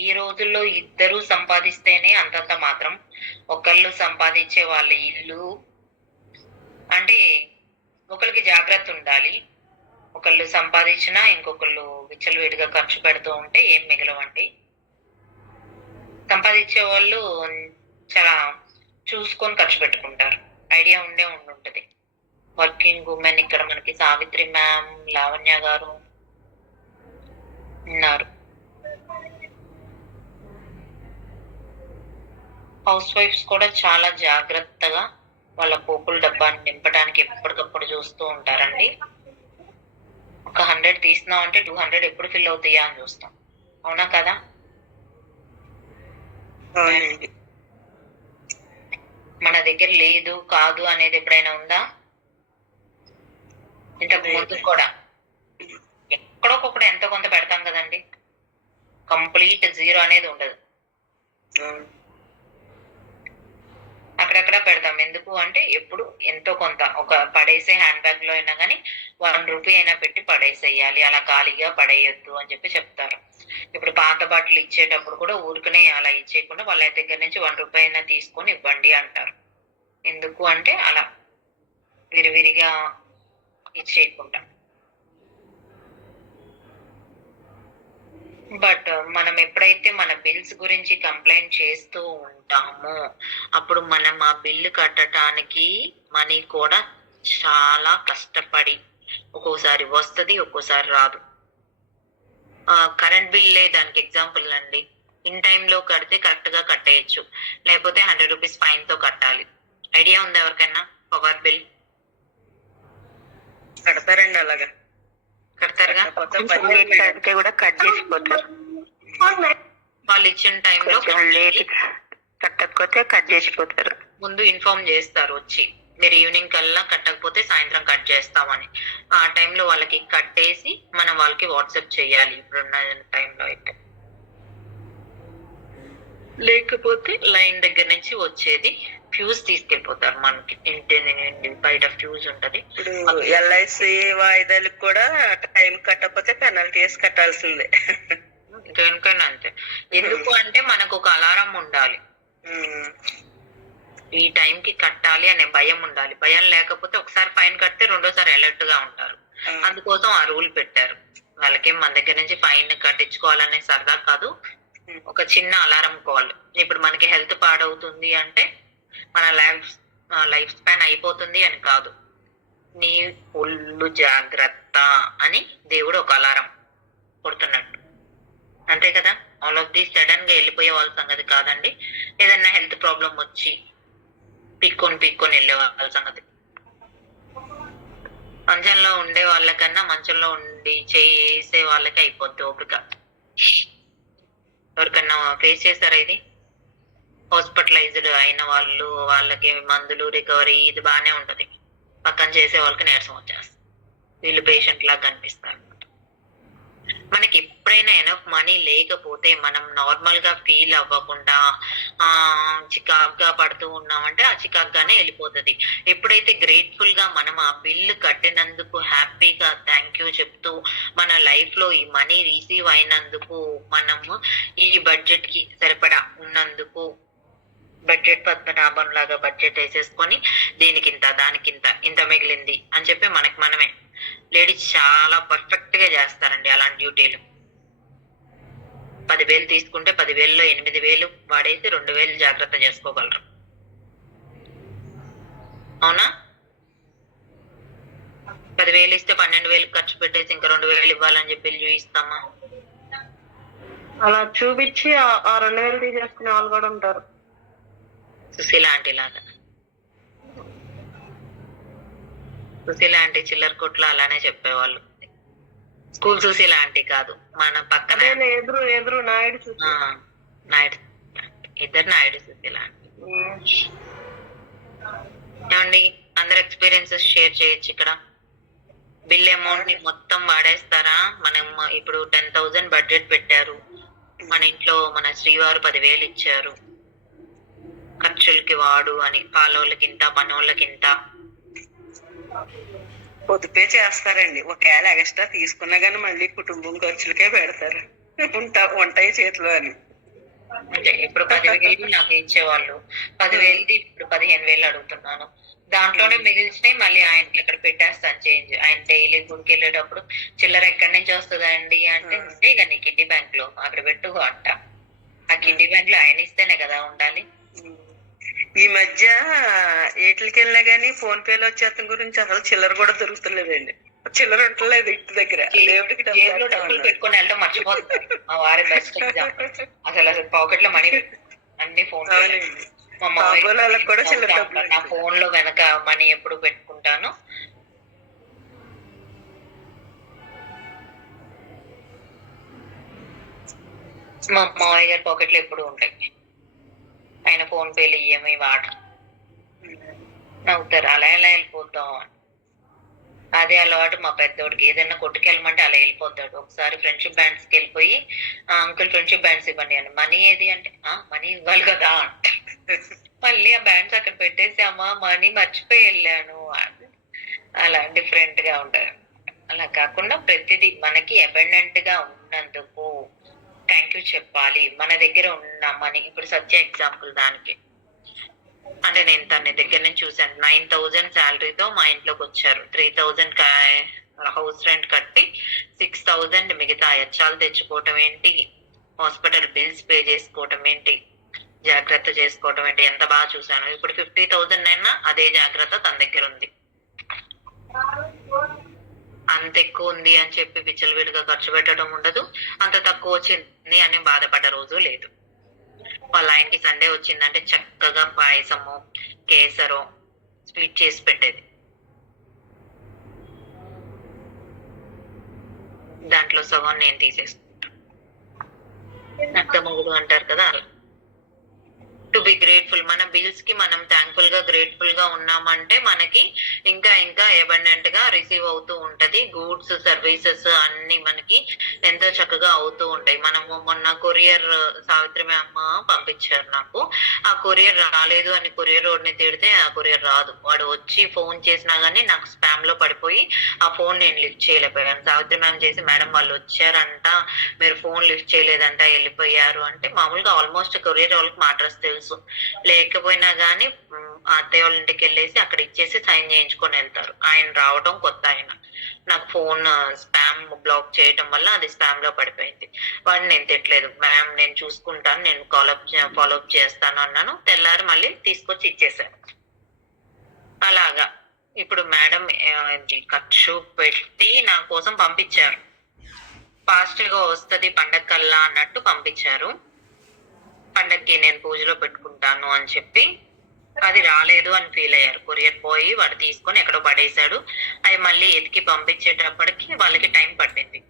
ఈ రోజుల్లో ఇద్దరు సంపాదిస్తేనే అంతంత మాత్రం. ఒకళ్ళు సంపాదించే వాళ్ళ ఇల్లు అంటే ఒకరికి జాగ్రత్త ఉండాలి. ఒకళ్ళు సంపాదించినా ఇంకొకళ్ళు విచ్చలవిడిగా ఖర్చు పెడుతూ ఉంటే ఏం మిగలవండి. సంపాదించే వాళ్ళు చాలా చూసుకొని ఖర్చు పెట్టుకుంటారు. ఐడియా ఉండుంటది. వర్కింగ్ ఉమెన్ ఇక్కడ మనకి సావిత్రి మ్యామ్, లావణ్య గారు ఉన్నారు. హౌస్ వైఫ్స్ కూడా చాలా జాగ్రత్తగా వాళ్ళ పోపుల డబ్బాని నింపడానికి ఎప్పటికప్పుడు చూస్తూ ఉంటారండి. ఒక 100 తీసినాం అంటే 200 ఎప్పుడు ఫిల్ అవుతాయా అని చూస్తాం. అవునా కదా? మన దగ్గర లేదు కాదు అనేది ఎప్పుడైనా ఉందా? ఇంతకు ముందు కూడా ఎక్కడొకప్పుడు ఎంతో కొంత పెడతాం కదండి. కంప్లీట్ జీరో అనేది ఉండదు. అక్కడక్కడ పెడతాం. ఎందుకు అంటే ఎప్పుడు ఎంతో కొంత, ఒక పడేసే హ్యాండ్ బ్యాగ్ లో అయినా కానీ 1 రూపీ అయినా పెట్టి పడేసేయాలి, అలా ఖాళీగా పడేయొద్దు అని చెప్పి చెప్తారు. ఇప్పుడు పాత బట్టలు ఇచ్చేటప్పుడు కూడా ఊరికనే అలా ఇచ్చేయకుండా వాళ్ళ దగ్గర నుంచి 1 రూపాయి అయినా తీసుకొని ఇవ్వండి అంటారు. ఎందుకు అంటే అలా విరివిరిగా ఇచ్చేయకుండా. బట్ మనం ఎప్పుడైతే మన బిల్స్ గురించి కంప్లైంట్ చేస్తూ ఉంటామో అప్పుడు మనం ఆ బిల్లు కట్టడానికి మనీ కూడా చాలా కష్టపడి, ఒక్కోసారి వస్తుంది, ఒక్కోసారి రాదు. కరెంట్ బిల్లే దానికి ఎగ్జాంపుల్ అండి. ఇన్ టైంలో కడితే కరెక్ట్ గా కట్టేయచ్చు, లేకపోతే 100 రూపీస్ ఫైన్ తో కట్టాలి. ఐడియా ఉంది ఎవరికైనా? పవర్ బిల్ కడతారండి, అలాగా కడతారుగా. కూడా కట్ చేసిపోతారు. వాళ్ళు ఇచ్చిన టైంలో కట్టకపోతే కట్ చేసిపోతారు. ముందు ఇన్ఫార్మ్ చేస్తారు వచ్చి, మీరు ఈవినింగ్ కల్లా కట్టకపోతే సాయంత్రం కట్ చేస్తామని. ఆ టైంలో వాళ్ళకి కట్టేసి మనం వాళ్ళకి వాట్సాప్ చేయాలి ఇప్పుడున్న టైంలో అయితే. లేకపోతే లైన్ దగ్గర నుంచి వచ్చేది ఫ్యూజ్ తీసుకెళ్ళిపోతారు మనకి. ఇంటి బయట ఫ్యూజ్ ఉంటది. ఇప్పుడు ఎల్ఐసి వాయిదాలకు కూడా టైం కట్టకపోతే పెనాల్టీ వేసి కట్టాల్సిందే. దేనికైనా అంతే. ఎందుకు అంటే మనకు ఒక అలారం ఉండాలి, ఈ టైం కి కట్టాలి అనే భయం ఉండాలి. భయం లేకపోతే ఒకసారి ఫైన్ కడితే రెండోసారి అలర్ట్ గా ఉంటారు. అందుకోసం ఆ రూల్ పెట్టారు. వాళ్ళకి మన దగ్గర నుంచి ఫైన్ కట్టించుకోవాలనే సరదా కాదు, ఒక చిన్న అలారం కాల్. ఇప్పుడు మనకి హెల్త్ పాడవుతుంది అంటే మన లైఫ్ స్పాన్ అయిపోతుంది అని కాదు, నీ ఒళ్ళు జాగ్రత్త అని దేవుడు ఒక అలారం కొడుతున్నట్టు, అంతే కదా. ఆల్ ఆఫ్ ది సడన్ గా వెళ్ళిపోయే వాళ్ళ సంగతి కాదండి. ఏదన్నా హెల్త్ ప్రాబ్లం వచ్చి పిక్కొని వెళ్ళే వాళ్ళ సంగతి. మంచంలో ఉండే వాళ్ళకన్నా మంచంలో ఉండి చేసే వాళ్ళకి అయిపోద్ది ఓపిక. ఎవరికన్నా ఫేస్ చేస్తారా ఇది? హాస్పిటలైజ్డ్ అయిన వాళ్ళకి మందులు రికవరీ ఇది బాగానే ఉంటది, పక్కన చేసే వాళ్ళకి నీరసం వచ్చేస్తుంది, వీళ్ళు పేషెంట్ లాగా కనిపిస్తారు. మనకి ఎప్పుడైనా ఎనఫ్ మనీ లేకపోతే మనం నార్మల్ గా ఫీల్ అవ్వకుండా చికాగ్గా పడుతూ ఉన్నామంటే ఆ చికాగ్గానే వెళ్ళిపోతుంది. ఎప్పుడైతే గ్రేట్ఫుల్ గా మనం ఆ బిల్లు కట్టినందుకు హ్యాపీగా థ్యాంక్ యూ చెప్తూ మన లైఫ్ లో ఈ మనీ రిసీవ్ అయినందుకు, మనము ఈ బడ్జెట్ కి సరిపడా ఉన్నందుకు, బడ్జెట్ పద్మనాభం లాగా బడ్జెట్ వేసేసుకొని దీనికింత దానికింత ఇంత మిగిలింది అని చెప్పి మనకి మనమే. లేడీస్ చాలా పర్ఫెక్ట్ గా చేస్తారండి అలాంటి డ్యూటీలు. 10,000 తీసుకుంటే 10,000లో 8,000 వాడేసి 2,000 జాగ్రత్త చేసుకోగలరు. అవునా? 10,000 ఇస్తే 12,000 ఖర్చు పెట్టేసి ఇంకా 2,000 ఇవ్వాలని చెప్పి చూపిస్తామా? అలా చూపించి ఆ 2,000 తీసేసుకునే వాళ్ళు కూడా ఉంటారు. సుశీల ఆంటీ లాగా. సుశీల ఆంటీ చిల్లర కొట్లు అలానే చెప్పేవాళ్ళు. స్కూల్ సుశీల ఆంటీ కాదు, మన పక్కన ఎదురు నాయుడు నాయుడు, ఇద్దరు నాయుడు సుశీల ఆంటీ. ఏమండి, అందరు ఎక్స్పీరియన్సెస్ షేర్ చేయొచ్చు ఇక్కడ. బిల్ అమౌంట్ ని మొత్తం వాడేస్తారా? మనం ఇప్పుడు 10,000 బడ్జెట్ పెట్టారు, మన ఇంట్లో మన శ్రీవారు 10,000 ఇచ్చారు ఖర్చులకి వాడు అని. పాలోళ్ళకింత, పనోళ్ళకింత పొదుపే చేస్తారండి. ఒకవేళ ఎక్స్ట్రా తీసుకున్నా గానీ మళ్ళీ కుటుంబం ఖర్చులకే పెడతారు, ఉంటాయి చేతిలో అని. అంటే ఇప్పుడు 10,000 నాకు ఇచ్చేవాళ్ళు, 10,000 ఇప్పుడు 15,000 అడుగుతున్నాను. దాంట్లోనే మిగిల్చినవి మళ్ళీ ఆయనకి ఇక్కడ పెట్టేస్తాను చేంజ్. ఆయన డైలీ గుడికి వెళ్ళేటప్పుడు చిల్లర ఎక్కడి నుంచి వస్తుందండి అంటే, ఇక నీ కిడ్నీ బ్యాంక్ లో అక్కడ పెట్టుకో అంట. ఆ కిడ్నీ బ్యాంక్ లో ఆయన ఇస్తేనే కదా ఉండాలి. ఈ మధ్య ఏట్లకి వెళ్ళినా గానీ ఫోన్ పేలో వచ్చేతని గురించి అసలు చిల్లర కూడా దొరుకుతలేదండి. చిల్లర ఉండలేదు ఇంటి దగ్గర. జేబులో డబ్బులు పెట్టుకొని వెళ్ళడం మర్చిపోతుంది మా వారి బెస్ట్ ఎగ్జాంపుల్. అసలు పాకెట్ లో మనీ అన్ని ఫోన్ కూడా చిల్లర డబ్బులు. నా ఫోన్ లో వెనక మనీ ఎప్పుడు పెట్టుకుంటాను. మా మావయ్య గారి పాకెట్ లో ఎప్పుడు ఉంటాయి. ఆయన ఫోన్ పేలు ఇయ్యమి వాడ నవ్వుతారు, అలా ఎలా వెళ్ళిపోతాం అని. అదే అలవాటు మా పెద్దోడికి. ఏదైనా కొట్టుకెళ్ళమంటే అలా వెళ్ళిపోతాడు. ఒకసారి ఫ్రెండ్షిప్ బ్యాండ్స్కి వెళ్ళిపోయి అంకుల్ ఫ్రెండ్షిప్ బ్యాండ్స్ ఇవ్వండి అని. మనీ ఏది అంటే మనీ ఇవ్వాలి కదా అంటే మళ్ళీ ఆ బ్యాండ్స్ అక్కడ పెట్టేసి అమ్మా మనీ మర్చిపోయి వెళ్ళాను. అలా డిఫరెంట్ గా ఉంటారు. అలా కాకుండా ప్రతిదీ మనకి అబండెంట్ గా ఉన్నందుకు థ్యాంక్ యూ చెప్పాలి. మన దగ్గర ఉన్న మనీ, ఇప్పుడు సత్య ఎగ్జాంపుల్ దానికి. అంటే నేను తన దగ్గర నుంచి చూసాను. 9,000 శాలరీతో మా ఇంట్లోకి వచ్చారు. 3,000 హౌస్ రెంట్ కట్టి 6,000 మిగతా అచ్చాలు తెచ్చుకోవటం ఏంటి, హాస్పిటల్ బిల్స్ పే చేసుకోవటం ఏంటి, జాగ్రత్త చేసుకోవటం ఏంటి, ఎంత బాగా చూసాను. ఇప్పుడు 50,000 అయినా అదే జాగ్రత్త తన దగ్గర ఉంది. అంత ఎక్కువ ఉంది అని చెప్పి విచ్చలవిడిగా ఖర్చు పెట్టడం ఉండదు, అంత తక్కువ వచ్చింది అని బాధపడ్డ రోజు లేదు. వాళ్ళ ఆయనకి సండే వచ్చిందంటే చక్కగా పాయసము, కేసరో, స్వీట్ చేసి పెట్టేది. దాంట్లో సగం నేను తీసేసుకుంటాను. అత్త మొగుడు అంటారు కదా, అలా టు బి గ్రేట్ఫుల్. మన బిల్స్ కి మనం థ్యాంక్ఫుల్ గా గ్రేట్ఫుల్ గా ఉన్నామంటే మనకి ఇంకా ఇంకా అబండెంట్ గా రిసీవ్ అవుతూ ఉంటది. గూడ్స్ సర్వీసెస్ అన్ని మనకి ఎంతో చక్కగా అవుతూ ఉంటాయి. మనము మొన్న కొరియర్ సావిత్రి మ్యామ్ పంపించారు నాకు. ఆ కొరియర్ రాలేదు అని కొరియర్ రోడ్ ని తిడితే ఆ కొరియర్ రాదు. వాడు వచ్చి ఫోన్ చేసినా గానీ నాకు స్పామ్ లో పడిపోయి ఆ ఫోన్ నేను లిఫ్ట్ చేయలేకపోయాను. సావిత్రి మ్యామ్ చేసి, మేడం వాళ్ళు వచ్చారంట, మీరు ఫోన్ లిఫ్ట్ చేయలేదంట, వెళ్ళిపోయారు అంటే, మామూలుగా ఆల్మోస్ట్ కొరియర్ వాళ్ళకి మా అడ్రస్ తెలుసు. లేకపోయినా గానీ అత్తయ్య వాళ్ళ ఇంటికి వెళ్ళేసి అక్కడ ఇచ్చేసి సైన్ చేయించుకొని వెళ్తారు. ఆయన రావడం కొత్త ఆయన. నాకు ఫోన్ స్పామ్ బ్లాక్ చేయటం వల్ల అది స్పామ్ లో పడిపోయింది. వాడిని నేను తిట్టలేదు. మ్యామ్ నేను చూసుకుంటాను, నేను ఫాలోఅప్ చేస్తాను అన్నాను. తెల్లారి మళ్ళీ తీసుకొచ్చి ఇచ్చేసాను. అలాగా ఇప్పుడు మేడం ఖర్చు పెట్టి నా కోసం పంపించారు. ఫాస్ట్ గా వస్తుంది పండగ కల్లా అన్నట్టు పంపించారు. పండగకి నేను పూజలో పెట్టుకుంటాను అని చెప్పి అది రాలేదు అని ఫీల్ అయ్యారు. కొరియర్ పోయి వాడు తీసుకొని ఎక్కడో పడేశాడు. అవి మళ్ళీ ఎతికి పంపించేటప్పటికి వాళ్ళకి టైం పట్టింది.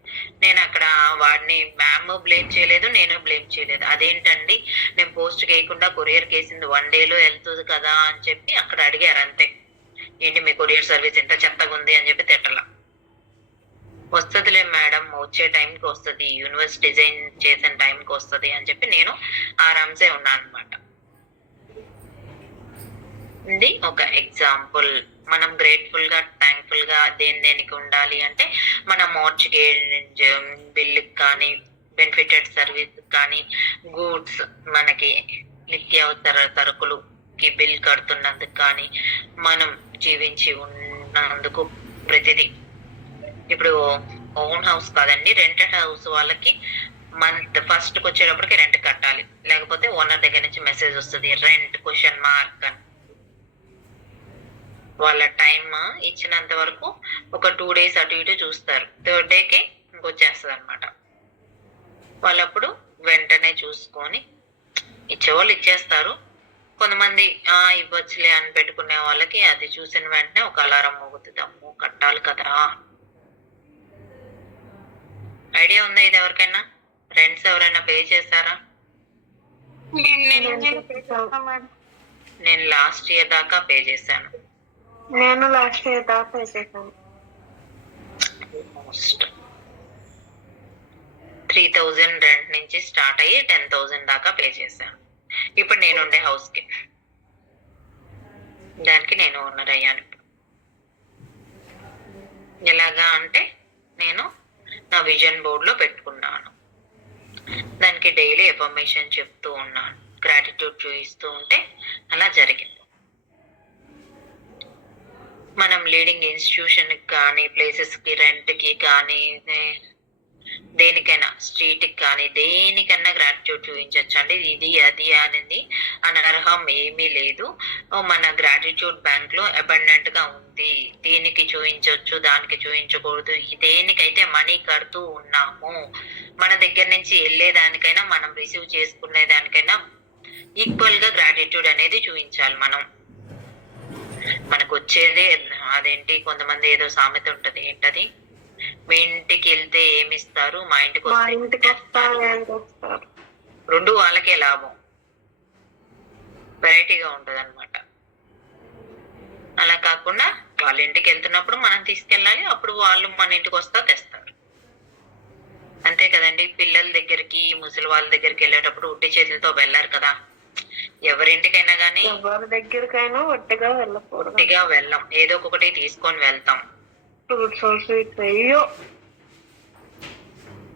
నేను అక్కడ వాడిని మ్యామ్ బ్లేమ్ చేయలేదు, నేను బ్లేమ్ చేయలేదు. అదేంటండి నేను పోస్ట్ చేయకుండా కొరియర్ కేసింది 1 డేలో వెళ్తుంది కదా అని చెప్పి అక్కడ అడిగారు అంతే. ఏంటి మీ కొరియర్ సర్వీస్ ఎంత చెత్తగా ఉంది అని చెప్పి తిట్టలా. వస్తుందిలే మేడం, వచ్చే టైంకి వస్తుంది, యూనివర్స్ డిజైన్ చేసిన టైంకి వస్తుంది అని చెప్పి నేను ఆరామ్సే ఉన్నాను అనమాట. ఇది ఒక ఎగ్జాంపుల్. మనం గ్రేట్ఫుల్ గా థ్యాంక్ఫుల్ గా దేనికి ఉండాలి అంటే మన మార్ట్గేజ్ బిల్లుకి కానీ, బెనిఫిటెడ్ సర్వీస్ కానీ, గూడ్స్ మనకి నిత్యావసర సరుకులుకి బిల్ కడుతున్నందుకు కానీ, మనం జీవించి ఉన్నందుకు ప్రతిదీ. ఇప్పుడు ఓన్ హౌస్ కాదండి, రెంటెడ్ హౌస్ వాళ్ళకి మంత్ ఫస్ట్ వచ్చేటప్పటికి రెంట్ కట్టాలి. లేకపోతే ఓనర్ దగ్గర నుంచి మెసేజ్ వస్తుంది, రెంట్ క్వశ్చన్ మార్క్ అని. వాళ్ళ టైం ఇచ్చినంత వరకు ఒక 2 days అటు ఇటు చూస్తారు. 3rd డేకి ఇంకొచ్చేస్తుంది అనమాట. వాళ్ళప్పుడు వెంటనే చూసుకొని ఇచ్చేవాళ్ళు ఇచ్చేస్తారు. కొంతమంది ఇవ్వచ్చులే అని పెట్టుకునే వాళ్ళకి అది చూసిన వెంటనే ఒక అలారం మోగుతుంది, అమ్మో కట్టాలి కదా. ఐడియా ఉందా ఇది ఎవరికైనా? రెంట్స్ ఎవరైనా పే చేస్తారా? నేను లాస్ట్ ఇయర్ దాకా పే చేశాను. నేను లాస్ట్ ఇయర్ దాకా పే చేశాను. 3,000 రెంట్ నుంచి స్టార్ట్ అయ్యి 10,000 దాకా పే చేశాను. ఇప్పుడు నేను ఉండే హౌస్ కి, దానికి నేను ఓనర్ అయ్యాను. ఎలాగా అంటే నేను నా విజన్ బోర్డ్ లో పెట్టుకున్నాను. దానికి డైలీ ఎఫర్మేషన్ చెప్తూ ఉన్నాను, గ్రాటిట్యూడ్ చూపిస్తూ ఉంటే అలా జరిగింది. మనం లీడింగ్ ఇన్స్టిట్యూషన్ కి కానీ, ప్లేసెస్ కి, రెంట్ కి కానీ, దేనికైనా స్ట్రీట్ కి కానీ దేనికన్నా గ్రాటిట్యూడ్ చూపించవచ్చు అండి. ఇది అది అనేది అనర్హం ఏమీ లేదు. మన గ్రాటిట్యూడ్ బ్యాంక్ లో అబండెంట్ గా ఉంది. దీనికి చూపించవచ్చు, దానికి చూపించకూడదు. దేనికైతే మనీ కడుతూ ఉన్నాము, మన దగ్గర నుంచి వెళ్ళేదానికైనా మనం రిసీవ్ చేసుకునే దానికైనా ఈక్వల్ గా గ్రాటిట్యూడ్ అనేది చూపించాలి. మనకు వచ్చేదే అదేంటి, కొంతమంది ఏదో సామెత ఉంటది, ఏంటది, మీ ఇంటికి వెళ్తే ఏమిస్తారు, మా ఇంటికి వస్తే రెండు వాళ్ళకే లాభం. వెరైటీగా ఉంటది అనమాట. అలా కాకుండా వాళ్ళ ఇంటికి వెళ్తున్నప్పుడు మనం తీసుకెళ్ళాలి, అప్పుడు వాళ్ళు మన ఇంటికి వస్తా తెస్తారు. అంతే కదండి. పిల్లల దగ్గరికి, ముసలి వాళ్ళ దగ్గరికి వెళ్ళేటప్పుడు ఉట్టి చేతులతో వెళ్ళారు కదా. ఎవరింటికైనా గానీ ఎవరి దగ్గరికైనా ఒట్టిగా వెళ్ళకూడదు. ఒట్టిగా వెళ్ళం, ఏదో ఒకటి తీసుకొని వెళ్తాం.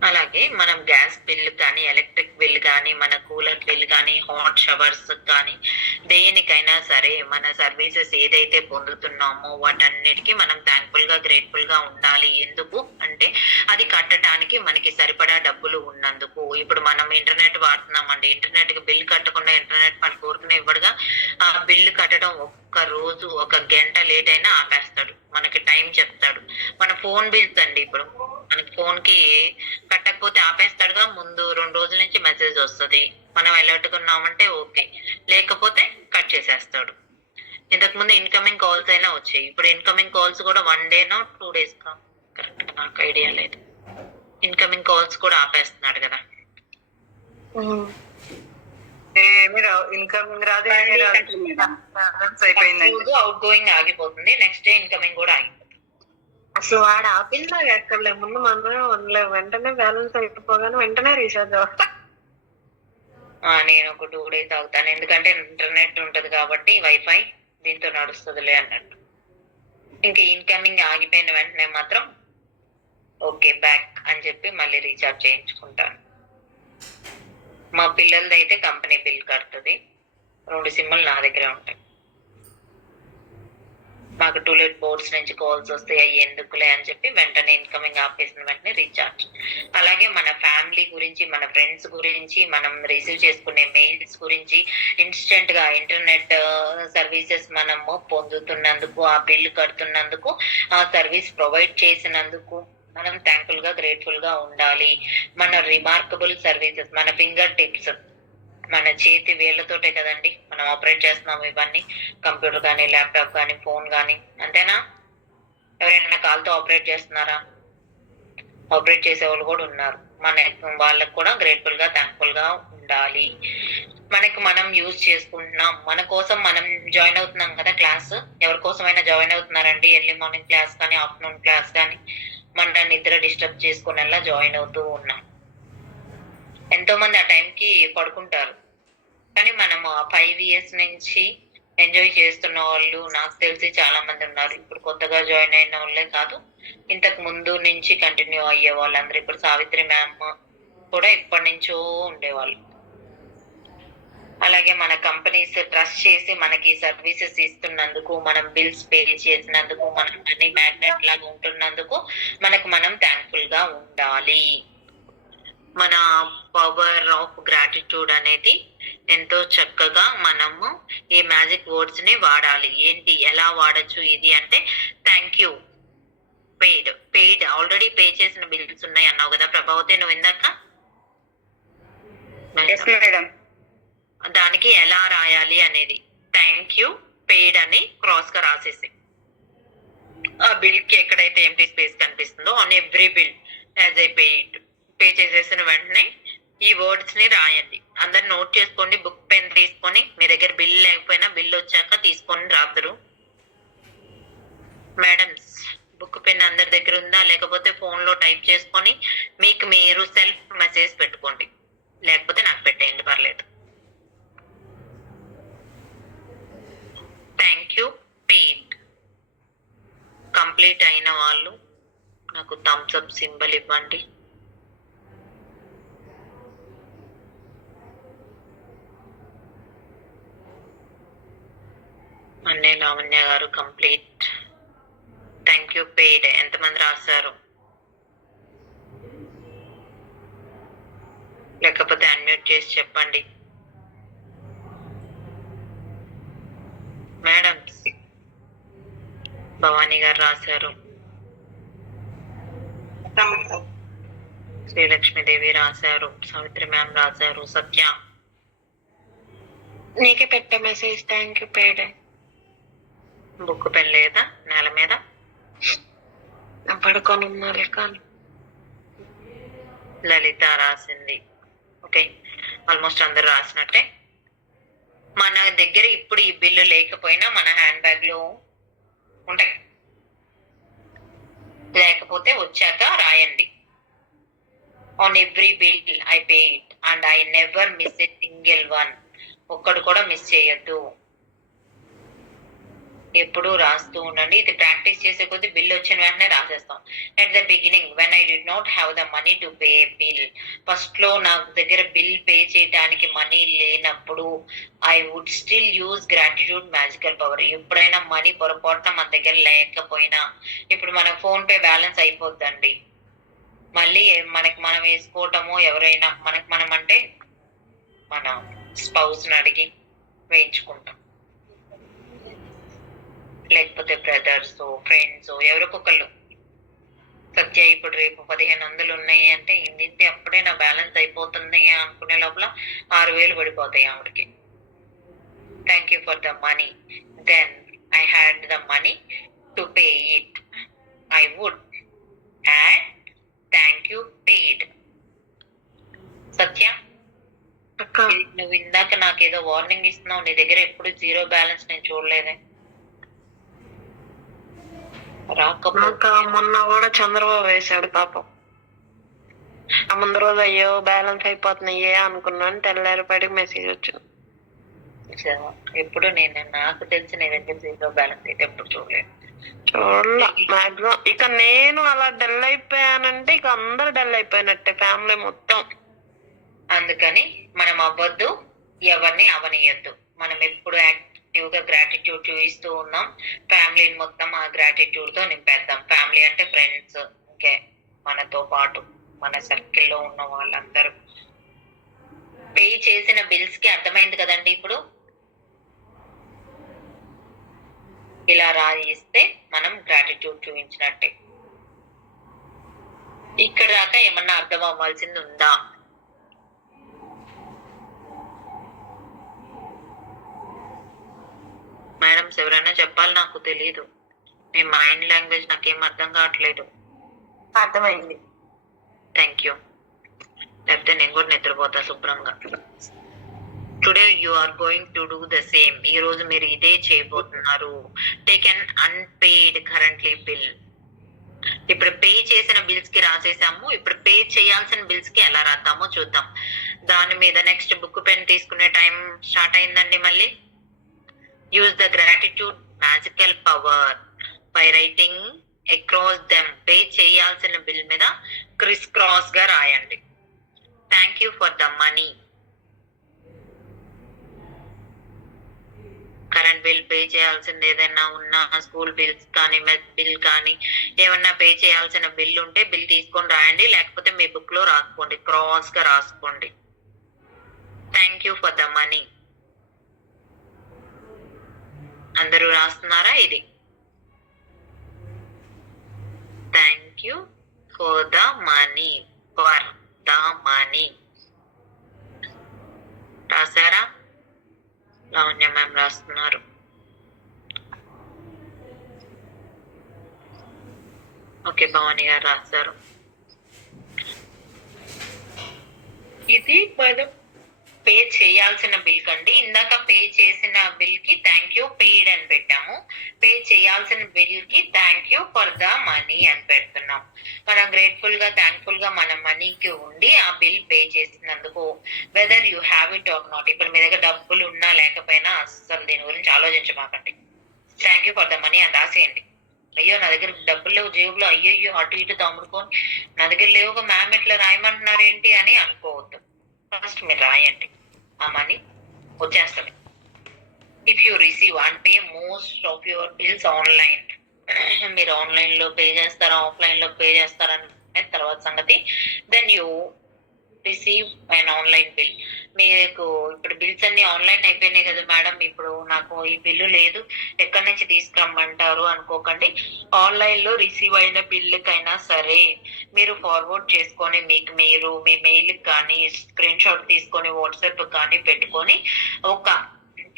అలాగే మనం గ్యాస్ బిల్ కానీ, ఎలక్ట్రిక్ బిల్ కానీ, మన కూలర్ బిల్ కానీ, హాట్ షవర్స్ కానీ, దేనికైనా సరే మన సర్వీసెస్ ఏదైతే పొందుతున్నామో వాటన్నిటికీ మనం థ్యాంక్ఫుల్ గా గ్రేట్ఫుల్ గా ఉండాలి. ఎందుకు అంటే అది కట్టడానికి మనకి సరిపడా డబ్బులు ఉన్నందుకు. ఇప్పుడు మనం ఇంటర్నెట్ వాడుతున్నామండి, ఇంటర్నెట్ కి బిల్ కట్టకుండా ఇంటర్నెట్ మన కోరుకునే ఇవ్వడుగా. ఆ బిల్లు కట్టడం ఒక్క రోజు 1 గంట లేట్ అయినా ఆపేస్తాడు, మనకి టైం చెప్తాడు. మన ఫోన్ బిల్స్ అండి, ఇప్పుడు మనకి ఫోన్ కి కట్టకపోతే ఆపేస్తాడుగా. ముందు 2 రోజుల నుంచి మెసేజ్ వస్తుంది, మనం అలర్ట్ ఉన్నామంటే ఓకే, లేకపోతే కట్ చేసేస్తాడు. ఇంతకు ముందు ఇన్కమింగ్ కాల్స్ అయినా వచ్చాయి, ఇప్పుడు ఇన్కమింగ్ కాల్స్ కూడా 1 డేనో 2 days కరెక్ట్ నాకు ఐడియా లేదు. ఇన్కమింగ్ కాల్స్ కూడా ఆపేస్తున్నాడు కదా. ఏమి రావు, ఇన్కమింగ్ రాదు, ఏమీ రాదు. Balance అయిపోయిందండి. రోజు అవుట్ గోయింగ్ ఆగిపోతుంది, నెక్స్ట్ డే ఇన్కమింగ్ కూడా ఆగిపోతుంది. అసలు వాడు ఆపిందా ఎక్కడలే, ముందు మనమే ఉండలేము, వెంటనే బ్యాలెన్స్ అయిపోగానే వెంటనే రీఛార్జ్ అవుతా. నేను ఒక 2 days అవుతాను, ఎందుకంటే ఇంటర్నెట్ ఉంటది కాబట్టి వైఫై దీంతో నడుస్తుందిలే అన్నట్టు. ఇంకా ఇన్కమింగ్ ఆగిపోయిన వెంటనే మాత్రం ఓకే బ్యాక్ అని చెప్పి మళ్ళీ రీఛార్జ్ చేయించుకుంటాను. మా పిల్లలది అయితే కంపెనీ బిల్ కడుతుంది, 2 సిమ్లు నా దగ్గరే ఉంటాయి. మాకు టూలెట్ బోర్డ్స్ నుంచి కాల్స్ వస్తాయి, అవి ఎందుకులే అని చెప్పి వెంటనే ఇన్కమింగ్ ఆపేసిన వెంటనే రీఛార్జ్. అలాగే మన ఫ్యామిలీ గురించి, మన ఫ్రెండ్స్ గురించి, మనం రిసీవ్ చేసుకునే మెయిల్స్ గురించి ఇన్స్టెంట్ గా ఇంటర్నెట్ సర్వీసెస్ మనము పొందుతున్నందుకు, ఆ బిల్ కడుతున్నందుకు, ఆ సర్వీస్ ప్రొవైడ్ చేసినందుకు మనం థ్యాంక్ఫుల్ గా, గ్రేట్ఫుల్ గా ఉండాలి. మన రిమార్కబుల్ సర్వీసెస్, మన ఫింగర్ టిప్స్, మన చేతి వేళ్లతోటే కదండి మనం ఆపరేట్ చేస్తున్నాం ఇవన్నీ, కంప్యూటర్ కానీ, ల్యాప్టాప్ కానీ, ఫోన్ కానీ, అంతేనా? ఎవరైనా కాల్తో ఆపరేట్ చేస్తున్నారా? ఆపరేట్ చేసే వాళ్ళు కూడా ఉన్నారు. వాళ్ళకు కూడా గ్రేట్ఫుల్ గా, థ్యాంక్ఫుల్ గా ఉండాలి. మనకి మనం యూజ్ చేసుకుంటున్నాం, మన కోసం మనం జాయిన్ అవుతున్నాం కదా క్లాస్. ఎవరి కోసమైనా జాయిన్ అవుతున్నారండి? ఎర్లీ మార్నింగ్ క్లాస్ కానీ, ఆఫ్టర్నూన్ క్లాస్ కానీ, మన నిద్ర డిస్టర్బ్ చేసుకునేలా జాయిన్ అవుతూ ఉన్నాం. ఎంతో మంది ఆ టైంకి పడుకుంటారు, కానీ మనం 5 years నుంచి ఎంజాయ్ చేస్తున్న వాళ్ళు నాకు తెలిసి చాలా మంది ఉన్నారు. ఇప్పుడు కొత్తగా జాయిన్ అయిన వాళ్ళే కాదు, ఇంతకు ముందు నుంచి కంటిన్యూ అయ్యే వాళ్ళందరూ. ఇప్పుడు సావిత్రి మ్యామ్ కూడా ఇప్పటి నుంచో ఉండేవాళ్ళు. అలాగే మన కంపెనీస్ ట్రస్ట్ చేసి మనకి సర్వీసెస్ ఇస్తున్నందుకు, మనం బిల్స్ పే చేసినందుకు, మనం మనీ మ్యాగ్నెట్ లాగా ఉంటున్నందుకు మనకు మనం థ్యాంక్ఫుల్ గా ఉండాలి. మన పవర్ ఆఫ్ గ్రాటిట్యూడ్ అనేది ఎంతో చక్కగా మనము ఈ మ్యాజిక్ వర్డ్స్ ని వాడాలి. ఏంటి, ఎలా వాడచ్చు ఇది అంటే, thank you paid already pay చేసిన బిల్స్ ఉన్నాయి అన్నావు కదా ప్రభావతి, నువ్వు ఇందాక. మేడం, దానికి ఎలా రాయాలి అనేది, థ్యాంక్ యూ పెయిడ్ అని క్రాస్ గా రాసేసి, ఆ బిల్ కి ఎక్కడైతే ఎంటీ స్పేస్ కనిపిస్తుందో on every bill as I paid, pay చేసేసిన వెంటనే ఈ వర్డ్స్ ని రాయండి. అందరు నోట్ చేసుకోండి, బుక్ పెన్ తీసుకొని. మీ దగ్గర బిల్ లేకపోయినా బిల్ వచ్చాక తీసుకొని రాదురు. మేడమ్స్, బుక్ పెన్ అందరి దగ్గర ఉందా? లేకపోతే ఫోన్ లో టైప్ చేసుకొని మీకు మీరు సెల్ఫ్ మెసేజ్ పెట్టుకోండి, లేకపోతే నాకు పెట్టేయండి, పర్లేదు. థ్యాంక్ యూ పెయిడ్ కంప్లీట్ అయిన వాళ్ళు నాకు థమ్స్ అప్ సింబల్ ఇవ్వండి. అన్నే లావణ్య గారు కంప్లీట్. థ్యాంక్ యూ పెయిడ్ ఎంతమంది రాశారు? లేకపోతే అన్మ్యూట్ చేసి చెప్పండి. మేడమ్స్, భవానీ గారు రాశారు, శ్రీలక్ష్మీదేవి రాశారు, సావిత్రి మ్యామ్ రాశారు, సత్య. నీకే పెట్టే message thank you paid. Book pen లేదా నేల మీద? పడుకొని ఉన్నారు కానీ. లలిత రాసింది. ఓకే, ఆల్మోస్ట్ అందరు రాసినట్టే. మన దగ్గర ఇప్పుడు ఈ బిల్లు లేకపోయినా మన హ్యాండ్ బ్యాగ్ లో ఉంటాయి, లేకపోతే వచ్చాక రాయండి. On every bill I paid and I never miss a single one. ఒక్కడు కూడా మిస్ చేయొద్దు, ఎప్పుడు రాస్తూ ఉండండి. ఇది ప్రాక్టీస్ చేసే కొద్దీ బిల్ వచ్చిన వెంటనే రాసేస్తాం. At the beginning when I did not have the money to pay bill, first లో నాకు దగ్గర బిల్ పే చేయడానికి మనీ లేనప్పుడు I would still use gratitude magical power. ఎప్పుడైనా మనీ పొరపాటున మన దగ్గర లేకపోయినా, ఇప్పుడు మన ఫోన్ పే బ్యాలెన్స్ అయిపోద్దండి, మళ్ళీ మనకి మనం వేసుకోవటము, ఎవరైనా మనకి మనం అంటే మన స్పౌస్ ని అడిగి వేయించుకుంటాం, లేకపోతే బ్రదర్స్, ఫ్రెండ్స్, ఎవరికొకళ్ళు. సత్య ఇప్పుడు రేపు 1500 ఉన్నాయి అంటే ఇంటి అప్పుడే నా బ్యాలెన్స్ అయిపోతుంది అనుకునే లోపల 6000 పడిపోతాయి ఆవిడకి. Thank you for the money, then I had the money to pay it, I would and thank you paid. Satya, నువ్వు నువ్వు ఇందాక నాకేదో వార్నింగ్ ఇస్తున్నావు, నీ దగ్గర ఎప్పుడు జీరో బ్యాలెన్స్ నేను చూడలేదే. రాకపోతే మొన్న కూడా చంద్రబాబు వేశాడు పాపం. ఆ ముందు రోజు అయ్యో బ్యాలెన్స్ అయిపోతున్నాయే అనుకున్నాను, తెల్లారిపాటికి మెసేజ్ వచ్చింది. ఎప్పుడు నాకు తెలిసి నీ దగ్గర జీరో బ్యాలెన్స్ అయితే ఎప్పుడు చూడలేదు. చూడలా మాక్సిమం. ఇక నేను అలా డల్ అయిపోయానంటే ఇక అందరు డల్ అయిపోయినట్టే, ఫ్యామిలీ మొత్తం. అందుకని మనం అవ్వద్దు, ఎవరిని అవనియద్దు. మనం ఎప్పుడు యాక్టివ్ గా గ్రాటిట్యూడ్ చూపిస్తూ ఉన్నాం. ఫ్యామిలీని మొత్తం ఆ గ్రాటిట్యూడ్ తో నింపేద్దాం. ఫ్యామిలీ అంటే ఫ్రెండ్స్, ఓకే, మనతో పాటు మన సర్కిల్లో ఉన్న వాళ్ళందరూ. పే చేసిన బిల్స్ కి అర్థమైంది కదండి. ఇప్పుడు ఇలా రాయిస్తే మనం గ్రాటిట్యూడ్ చూపించినట్టే. ఇక్కడ దాకా ఏమన్నా అర్థం అవ్వాల్సింది ఉందా? మేడమ్స్ ఎవరైనా చెప్పాలి, నాకు తెలియదు. మీ మైండ్ లాంగ్వేజ్ నాకేం అర్థం కావట్లేదు. అర్థమైంది. Thank you. లేకపోతే నేను కూడా నిద్రపోతా శుభ్రంగా. Today you are going to do the same. ఈ రోజు మీరు ఇదే చేయబోతున్నారు. Take an unpaid currently bill. ఇప్పుడు పే చేసిన బిల్స్ కి రాసేసాము. ఇప్పుడు పే చేయాల్సిన బిల్స్ కి ఎలా రాద్దామో చూద్దాం. దాని మీద నెక్స్ట్ బుక్ పెన్ తీసుకునే టైం స్టార్ట్ అయిందండి. మళ్ళీ use the gratitude magical power by writing across them. Pay చేయాల్సిన బిల్ మీద క్రిస్ క్రాస్ గా రాయండి. Thank you for the money. Current bill pay చేయాల్సింది ఏదైనా ఉన్నా, స్కూల్ బిల్స్ కానీ మెస్ బిల్ కానీ ఏమన్నా పే చేయాల్సిన బిల్ ఉంటే బిల్ తీసుకొని రాయండి. లేకపోతే మీ బుక్ లో రాసుకోండి, క్రాస్ గా రాసుకోండి. Thank you for the money. అందరూ రాస్తున్నారా? ఇది thank you for the money, for the money రాసారా? లావణ్య మ్యామ్ రాస్తున్నారు. ఓకే, భవాని గారు రాశారు. ఇది మనం పే చేయాల్సిన బిల్ కండి. ఇందాక పే చేసిన బిల్ కి థ్యాంక్ యూ పెయిడ్ అని పెట్టాము. పే చేయాల్సిన బిల్ కి thank you for the money అని పెడుతున్నాం. మనం గ్రేట్ఫుల్ గా, థ్యాంక్ఫుల్ గా మన మనీకి ఉండి ఆ బిల్ పే చేసినందుకు, whether you have it or not. ఇప్పుడు మీ దగ్గర డబ్బులు ఉన్నా లేకపోయినా అసలు దీని గురించి ఆలోచించమాకండి. Thank you for the money అని రాసేయండి. అయ్యో నా దగ్గర డబ్బులు లేవు జేబులో, అయ్యో అటు ఇటు తమ్ముడుకొని నా దగ్గర లేవుగా మ్యామ్ ఎట్లా రాయమంటున్నారు ఏంటి అని అనుకోవద్దు. ఫస్ట్ మీరు రాయండి, ఆ మనీ వచ్చేస్తుంది. If you receive and pay most of your bills online. మీరు ఆన్లైన్ లో పే చేస్తారా, ఆఫ్లైన్ లో పే చేస్తారా అనే తర్వాత సంగతి. Then you receive and online bill. మీకు ఇప్పుడు బిల్స్ అన్ని ఆన్లైన్ అయిపోయినాయి కదా మేడం, ఇప్పుడు నాకు ఈ బిల్లు లేదు, ఎక్కడి నుంచి తీసుకురమ్మంటారు అనుకోకండి. ఆన్లైన్ లో రిసీవ్ అయిన బిల్లుకైనా సరే మీరు ఫార్వర్డ్ చేసుకొని మీకు మీరు మీ మెయిల్ కానీ స్క్రీన్ షాట్ తీసుకొని వాట్సాప్ కానీ పెట్టుకొని ఒక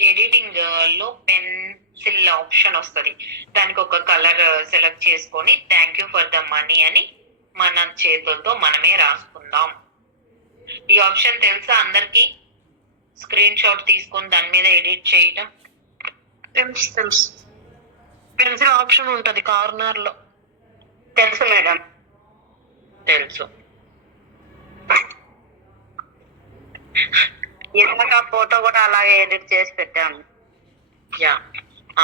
ఎడిటింగ్ లో పెన్సిల్ ఆప్షన్ వస్తుంది, దానికి ఒక కలర్ సెలెక్ట్ చేసుకొని thank you for the money అని మన చేతులతో మనమే రాసుకుందాం. ఈ ఆప్షన్ తెలుసా అందరికి? స్క్రీన్ షాట్ తీసుకొని దాని మీద ఎడిట్ చేయటం తెలుసు. పెన్సిల్ ఆప్షన్ ఉంటది కార్నర్ లో. తెలుసు మేడం, తెలుసు. ఇందాక ఫోటో కూడా అలాగే ఎడిట్ చేసి పెట్టాను. యా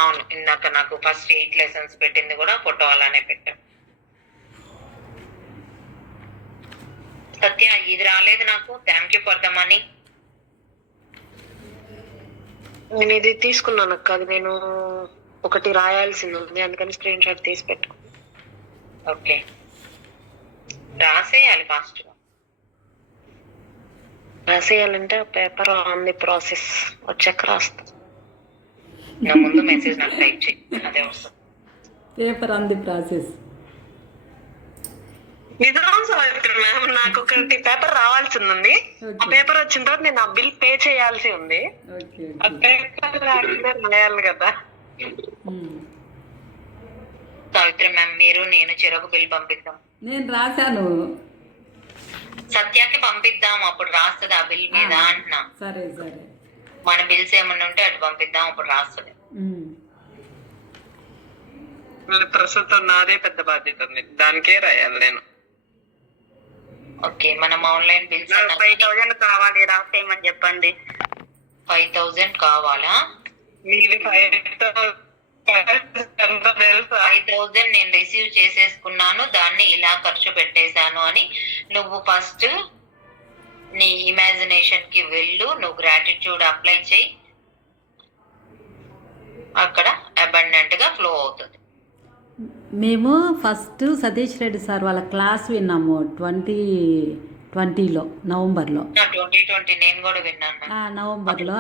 అవును, ఇందాక నాకు ఫస్ట్ 8 లెసన్స్ పెట్టింది కూడా ఫోటో అలానే పెట్టాం. సత్య ఇది రాలేదు నాకు, thank you for the money. నేను ఇది తీసుకున్నాను అక్క, అది నేను ఒకటి రాయాల్సింది ఉంది, అందుకని స్క్రీన్ షాట్ తీసి పెట్టు. ఓకే, రాసేయాలి ఫాస్ట్ గా. రాసేయాలంటే పేపర్ ఆన్ ది ప్రాసెస్ వచ్చాక రాస్తా. నా ముందు మెసేజ్ నాకు టైప్ చేయి, అదే వస్తుంది. Paper on the process. నిజం సావిత్రి మ్యామ్, నాకు ఒకటి పేపర్ రావాల్సింది ఉంది. ఆ పేపర్ వచ్చిన తర్వాత నేను ఆ బిల్ పే చేయాల్సి ఉంది. ఆ పేపర్ రాయాలి కదా. సావిత్రి మ్యామ్, మీరు నేను చెరొక బిల్ పంపిద్దాం. నేను రాశాను. సత్యాకి పంపిద్దాం, అప్పుడు రాస్తుంది ఆ బిల్ మీద అంటున్నా. సరే సరే. మన బిల్స్ ఏమన్నా ఉంటే అటు పంపిద్దాం, అప్పుడు రాస్తుంది. ప్రస్తుతం నాదే పెద్ద బాధ్యత ఉంది, దానికే రాయాలి నేను. ఓకే, మనం ఆన్లైన్ బిల్స్ 5,000 కావాలి, రాసేయమని చెప్పండి. 5,000 కావాలా? మీది 5,000 తెలుసా? 5,000 నేను రిసీవ్ చేసేసుకున్నాను, దాన్ని ఇలా ఖర్చు పెట్టేశాను అని నువ్వు ఫస్ట్ నీ ఇమాజినేషన్ కి వెళ్ళు, నువ్వు గ్రాటిట్యూడ్ అప్లై చేయి, అక్కడ అబండెంట్ గా ఫ్లో అవుతుంది. మేము ఫస్ట్ సతీష్ రెడ్డి సార్ వాళ్ళ క్లాస్ విన్నాము 2020లో నవంబర్లో. 2020 నేను కూడా విన్నాను. నవంబర్లో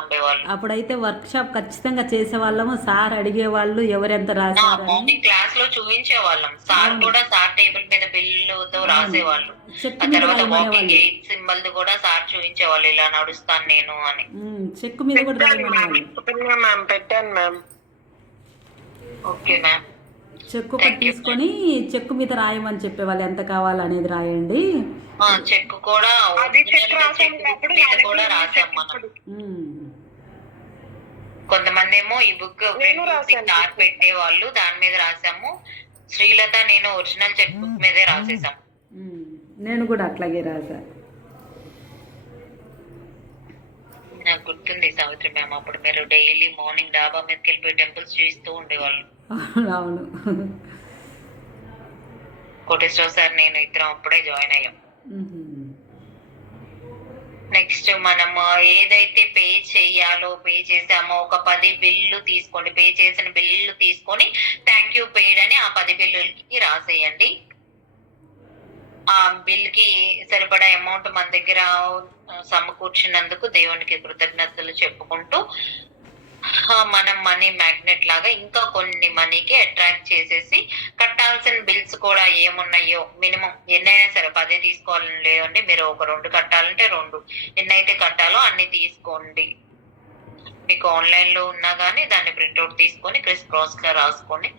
ఉండేవాళ్ళు. అప్పుడైతే వర్క్ షాప్ ఖచ్చితంగా చేసేవాళ్ళము. సార్ అడిగేవాళ్ళు ఎవరెంత రాశారు మార్నింగ్ క్లాస్ లో చూపించేవాళ్ళం. సార్ కూడా సార్ టేబుల్ మీద బిల్లుతో రాసేవాళ్ళు. చెక్ ఆ మీద తర్వాత వాకింగ్ రాయమనేవాళ్ళు. ఎయిట్ సింబల్ కూడా సార్ చూపించేవాళ్ళు, ఇలా నడుస్తాను నేను అని. చెక్ మీద కూడా రాయమనేవాళ్ళు. పెట్టాను మ్యామ్. Okay ma'am. చెక్ ఒకటి తీసుకొని చెక్ మీద రాయమని చెప్పేవాళ్ళు, ఎంత కావాలనేది రాయండి. చెక్ కూడా అది చెక్ బుక్ మీద కూడా రాసాం మనం. కొంతమంది ఏమో ఈ బుక్ సార్ పెట్టేవాళ్ళు, దాని మీద రాసాము. శ్రీలత నేను ఒరిజినల్ చెక్ బుక్ మీదే రాసేసాం. నేను కూడా అట్లాగే రాసా. నాకు గుర్తుంది సావిత్రి మ్యామ్, అప్పుడు మీరు డైలీ మార్నింగ్ డాబా మీదకి వెళ్ళిపోయి టెంపుల్స్ చూస్తూ ఉండేవాళ్ళు. అవును. కోటేశ్వర సార్ నేను ఇద్దరం అప్పుడే జాయిన్ అయ్యాం. నెక్స్ట్ మనం ఏదైతే పే చెయ్యాలో పే చేసామో ఒక 10 బిల్లు తీసుకోండి. పే చేసిన బిల్లు తీసుకొని థ్యాంక్ యూ పెయిడ్ అని ఆ 10 బిల్లులకి రాసేయండి. ఆ బిల్ కి సరిపడా అమౌంట్ మన దగ్గర సమకూర్చినందుకు దేవునికి కృతజ్ఞతలు చెప్పుకుంటూ మనం మనీ మ్యాగ్నెట్ లాగా ఇంకా కొన్ని మనీకి అట్రాక్ట్ చేసేసి కట్టాల్సిన బిల్స్ కూడా ఏమున్నాయో మినిమం ఎన్నైనా సరే 10 తీసుకోవాలని లేదండి, మీరు ఒక 2 కట్టాలంటే 2, ఎన్నైతే కట్టాలో అన్ని తీసుకోండి. మీకు ఆన్లైన్ లో ఉన్నా గానీ దాన్ని ప్రింట్అవుట్ తీసుకొని క్రిస్ క్రాస్ గా రాసుకొని